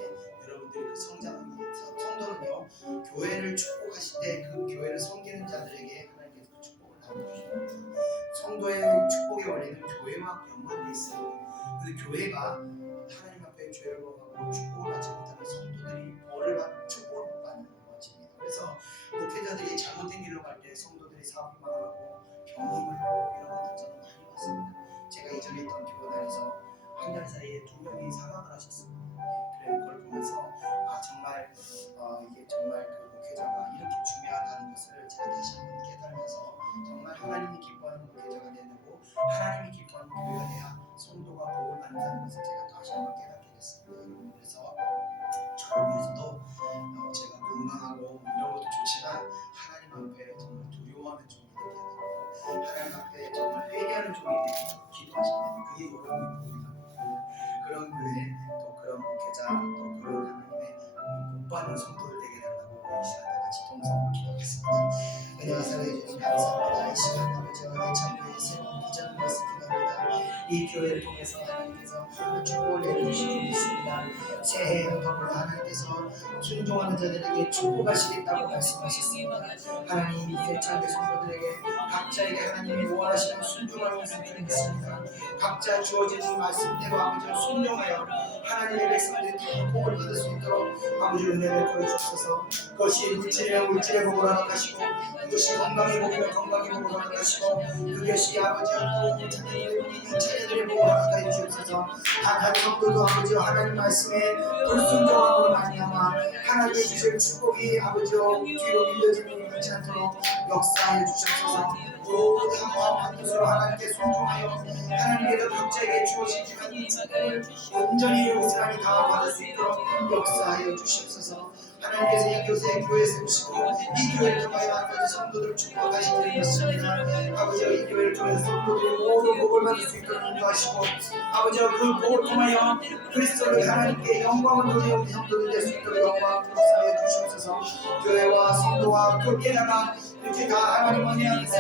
여러분들이 그 성장하기 위해서 성도는요 교회를 축복하실 때 그 교회를 섬기는 자들에게 하나님께서 그 축복을 나눠주십니다. 성도의 축복의 원리는 교회와 연관되어 있어요. 근데 교회가 하나님 앞에 죄를 범하고 축복을 받지 못하는 성도들이 축복을 못 받는 것입니다. 그래서 목회자들이 잘못된 길로 갈 때 성도들이 사업이 망하고 병임을 하고 이런 것들 저는 많이 봤습니다. 제가 이전에 있던 교회단에서 한 달 사이에 2명이 사망을 하셨습니다. 그래 그걸 보면서 정말 이게 정말 그 목회자가 이렇게 중요하다는 것을 제가 다시 한번 깨달으면서 정말 하나님이 기뻐하는 목회자가 되고 하나님이 기뻐하는 교회가 돼야 성도가 복을 받는다는 것을 제가 다시 한번 깨닫게 됐습니다. 그래서 저를 위해서도 제가 건강하고 이런 것도 좋지만 하나님 앞에 정말 두려워하는 종이 되게 되고 하나님 앞에 정말 회개하는 종이 되게 기도하시면 그게 여러분의 복입니다. 그런 교회 또 그런 목회자 또 그런 하나님의 복 받는 성도들 되게 달라고 이 시간에 같이 동성으로 기도하겠습니다. 은혜와 사랑해 주셔서 감사합니다. 이 시간 아버지와 예찬교회 새로운 비전을 말씀드립니다. 이 교회를 통해서 하나님께서 큰 축복을 내려주실 줄 믿습니다. 새해 더불어 하나님께서 순종하는 자들에게 축복하시겠다고 말씀하셨습니다. 하나님 이 예찬교회 성도들에게 각자에게 하나님이 원하시는 순종하는 것을 줄 믿습니다. 각자 주어지는 말씀대로 아버지 순종하여 하나님의 백성들이 다 복을 받을 수 있도록 아버지 은혜를 보여주셔서 그것이 물질이면 물질의 복을 허락하시고 그것이 건강의 복이면 건강의 복을 허락하시고 그것이 아버지와 또 자녀들의 복이면 자녀들의 복을 허락하여 주옵소서. 단 성도도 아버지와 하나님 말씀에 불순종함으로 말미암아 하나님의 주실 축복이 아버지와 뒤로 밀려지는 그렇지 않도록 역사하여 주옵소서. 모든 마음 뜻으로 하나님께 순종하여 하나님께서 각자에게 주어진 주한 축복을 온전히 고스란히 다 받을 수 있도록 역사하여 주시옵소서. 하나님께서 이 교회 세우시고 이 교회를 통하여 아버지 성도들을 축복하시는 것입니다. 아버지와 이 교회를 통해서 성도들이 모든 복을 받을 수 있도록 인도하시고 아버지와 그 복을 통하여 그리스도를 하나님께 영광을 돌려 우리 성도들 될 수 있도록 영광을 역사하여 주시옵소서. 교회와 성도와 그 깨다가 이렇게 다 하나님 은혜 안에서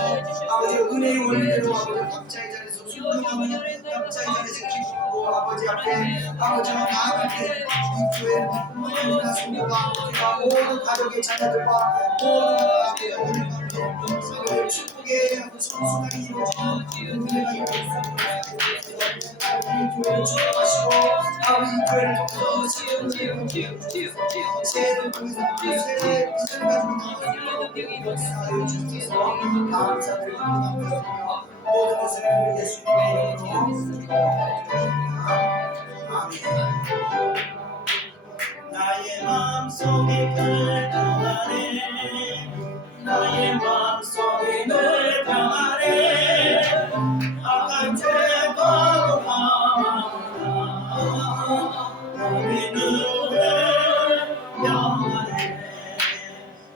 아버지 은혜의 원리대로 아버지 각자의 자리에서 순종하며 각자의 자리에서 기쁘고 아버지 앞에 아버지와 나아갈 때 이 교회는 하나님과 성도가 모든 가족의 자녀들과 모든 아버지 은혜 가운데 서로의 축복의 성수단이 이루어지는 은혜가 이루어지는 이 교회를 축복하시고 아버지 이 교회를 통해서 새해를 통해서 새해의 비전을 가지고 나아가는 역사하여 주셔서 감사드리고 감사드리며 모든 것을 우리 예수님의 이름으로 기도합니다. 아멘. 나의 마음속에 늘 평안해 나의 마음속에 늘 평안해 악할 때 바로 하나 우리 늘 평안해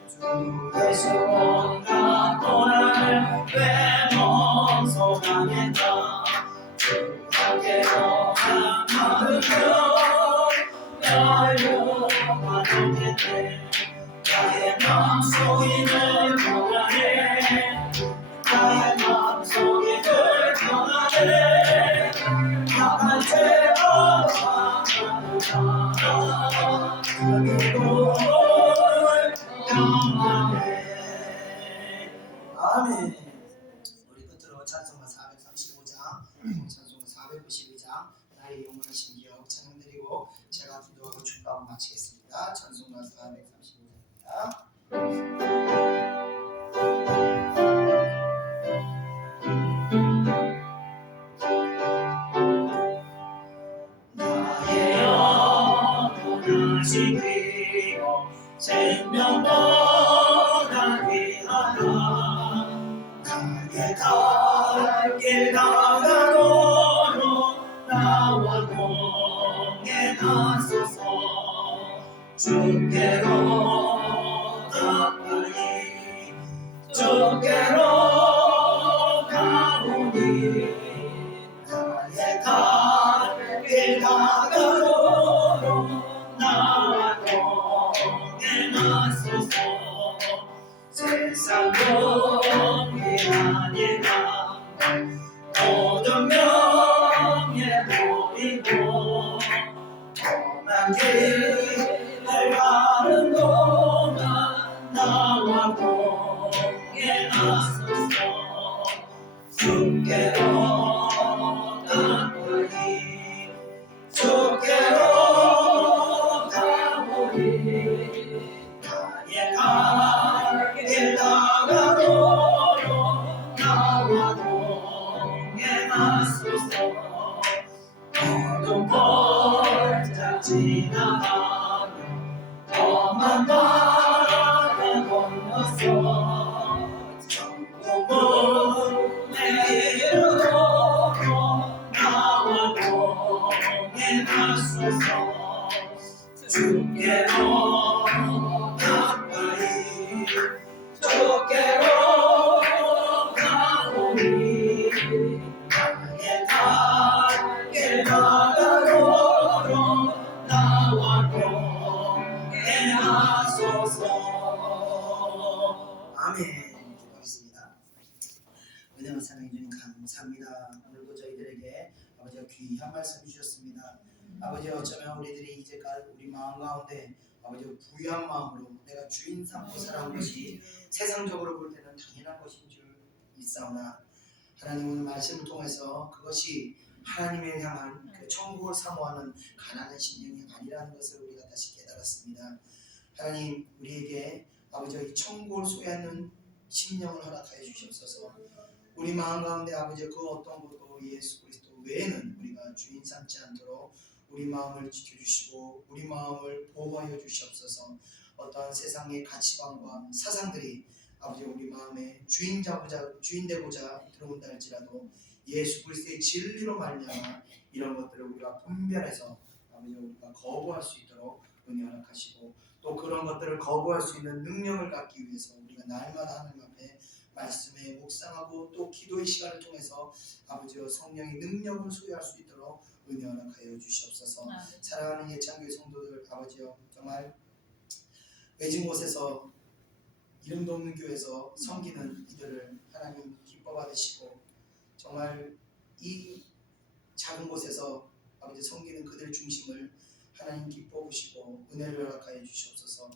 주 예수 온갖 고난을 멈춰가겠다 주 함께로 한 마음으로 나의 마음속이 늘 평안해 나의 마음속이 늘 평안해 악한 죄로 평안해. 아멘. 우리 끝으로 찬송가 435장 찬송가 492장 나의 영원하신 기억 찬양드리고 제가 기도하고 생명보다 귀하다 나의 갈 길 다가도록 나와 동행하소서 주께로 가까이 주께로 가오니 나의 갈 길 다가도록 나와 동행하소서 세상 종이 아니라 모든 명예 보이고 험한 길을 가는 동안 나와 동행하소서 주께로 가까이 주께로 가오니 나의 갈 길 다가도록 나와 동행하소서 어둠 골짜 지나가며 험한 바다 건너서 천국문에 이르도록 나와 동행하소서 주께로 가까이 주께로 가오니 나의 갈 길 다가도록 나와 동행하소서. 아멘. 기도하겠습니다. 은혜와 사랑해 주님 감사합니다. 오늘도 저희들에게 아버지가 귀한 말씀 주셨습니다. 아버지 어쩌면 우리들이 이제까지 우리 마음 가운데 아버지 부유한 마음으로 내가 주인 삼고 살아온 것이 세상적으로 볼 때는 당연한 것인 줄 있사오나 하나님 오늘 말씀을 통해서 그것이 하나님을 향한 그 천국을 사모하는 가난한 심령이 아니라는 것을 우리가 다시 깨달았습니다. 하나님 우리에게 아버지 이 천국을 소유하는 심령을 허락하여 주시옵소서. 우리 마음 가운데 아버지 그 어떤 것도 예수 그리스도 외에는 우리가 주인 삼지 않도록 우리 마음을 지켜주시고 우리 마음을 보호하여 주시옵소서. 어떠한 세상의 가치관과 사상들이 아버지 우리 마음에 주인 되고자 들어온다 할지라도 예수 그리스도의 진리로 말미암아 이런 것들을 우리가 분별해서 아버지 우리가 거부할 수 있도록 은혜 허락하시고 또 그런 것들을 거부할 수 있는 능력을 갖기 위해서 우리가 날마다 하나님 앞에 말씀에 묵상하고 또 기도의 시간을 통해서 아버지와 성령의 능력을 소유할 수 있도록 은혜 허락하여 주시옵소서. 사랑하는 예창교회 성도들 아버지여 정말 외진 곳에서 이름도 없는 교회에서 섬기는 이들을 하나님 기뻐 받으시고 정말 이 작은 곳에서 아버지 섬기는 그들 중심을 하나님 기뻐 보시고 은혜를 허락하여 주시옵소서.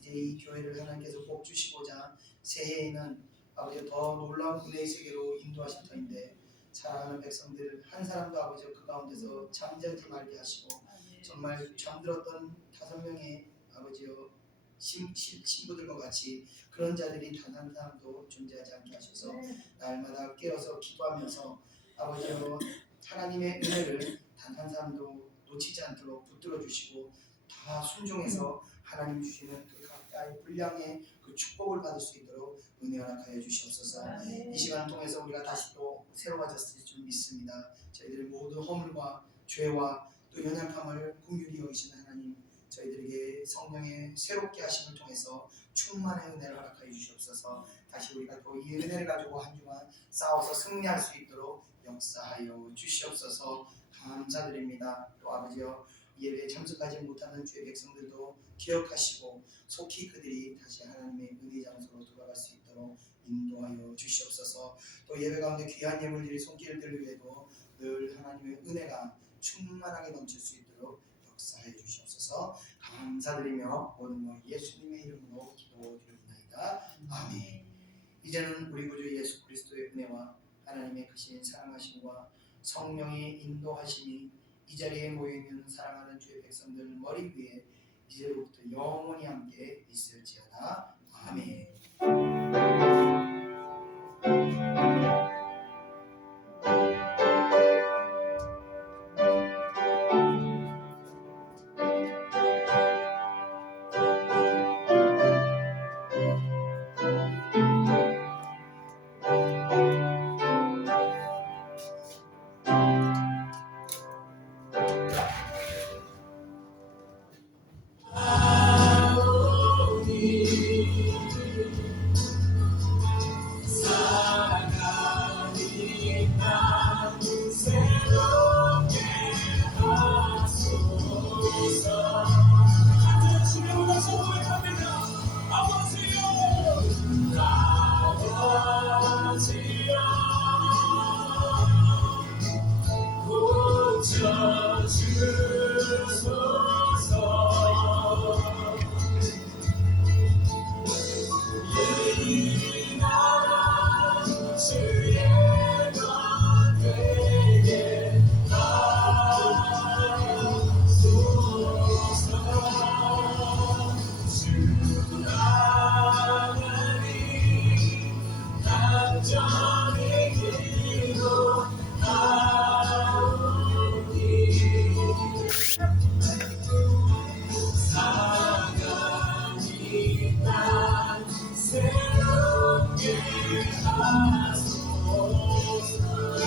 이제 이 교회를 하나님께서 복 주시고자 새해에는 아버지 더 놀라운 은혜의 세계로 인도하실 터인데 사랑하는 백성들 한 사람도 아버지 그 가운데서 잠자지 말게 하시고 정말 잠들었던 5명의 아버지여 신부들과 같이 그런 자들이 단 한 사람도 존재하지 않게 하셔서 날마다 깨어서 기도하면서 아버지여 하나님의 은혜를 단 한 사람도 놓치지 않도록 붙들어 주시고 다 순종해서 하나님 주시는 그 각자의 분량의 그 축복을 받을 수 있도록 은혜 허락하여 주시옵소서. 이 시간을 통해서 우리가 다시 또 새로워졌을 줄 믿습니다. 저희들의 모든 허물과 죄와 또 연약함을 긍휼히 여기시는 하나님 저희들에게 성령의 새롭게 하심을 통해서 충만한 은혜를 허락하여 주시옵소서. 다시 우리가 또 이 은혜를 가지고 한 주간 싸워서 승리할 수 있도록 역사하여 주시옵소서. 감사드립니다. 또 아버지여 예배에 참석하지 못하는 주의 백성들도 기억하시고 속히 그들이 다시 하나님의 은혜 장소로 돌아갈 수 있도록 인도하여 주시옵소서. 또 예배 가운데 귀한 예물들이 손길을 들기 위해도 늘 하나님의 은혜가 충만하게 넘칠 수 있도록 역사해 주시옵소서. 감사드리며 모든 것 예수님의 이름으로 기도드립니다. 아멘. 이제는 우리 구주 예수 그리스도의 은혜와 하나님의 크신 사랑하심과 성령의 인도하심이 이 자리에 모여있는 사랑하는 주의 백성들 머리 위에 이제로부터 영원히 함께 있을지어다. 아멘.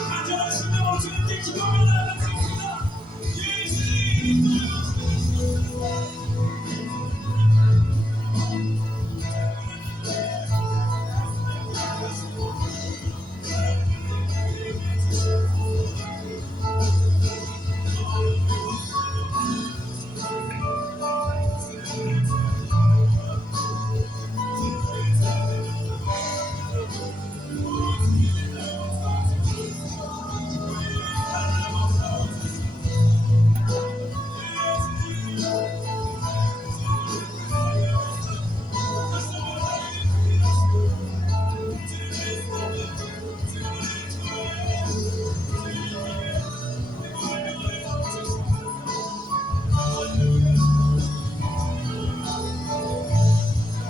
간절한 심령으로 주님께 기도하며 나아갈 수 있습니다. 예수님.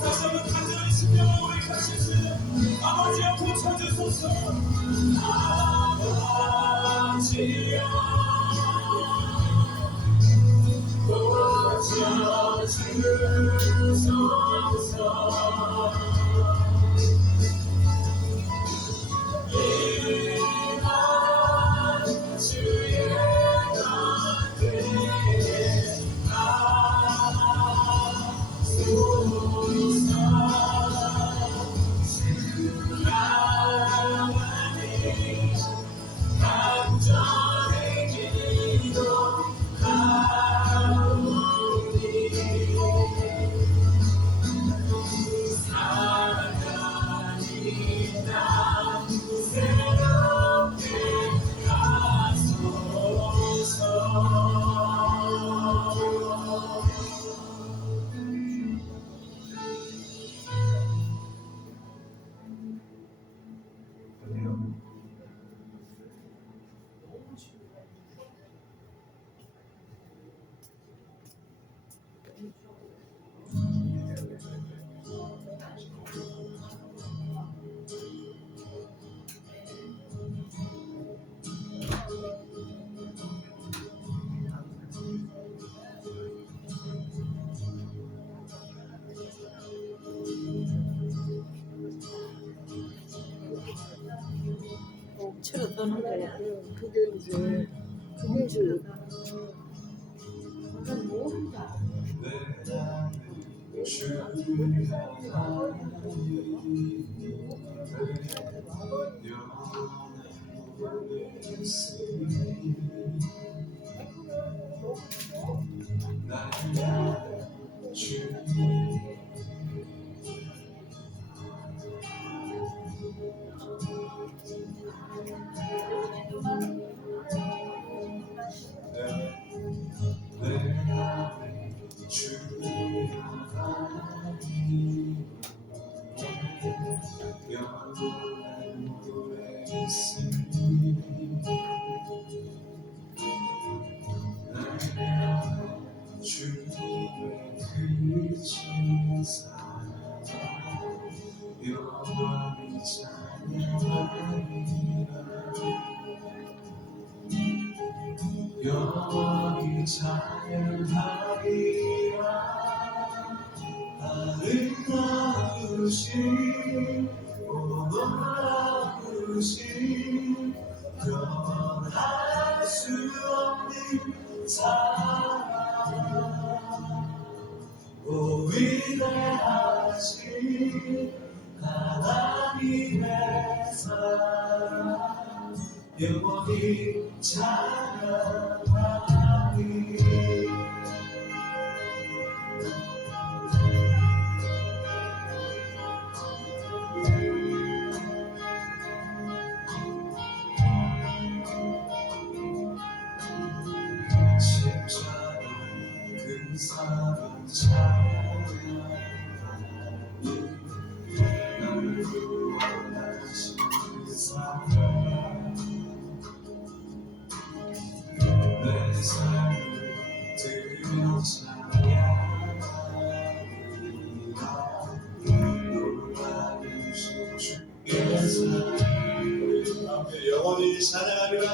다시 한번 간절한 심령으로 고백하시겠습니다. 아버지여 고쳐주소서. 아버지여 고쳐주소서. 이만 주의 뜻에 간절히 기도하오니 살아가니 나 새롭게 하소서. 채로 떠는 거야. 그게 이제 영원히 찬양하리라. 아름다우신 놀라우신 변할 수 없는 사랑, 오 위대하신 하나님의 사랑, 영원히 찬양하리. 십자가 그 사랑 찬양하리. 나를 구원하신 그 사랑, 내 삶을 드려 찬양하리라. 놀라우신 주의 사랑, 우리 함께 영원히 찬양하리라.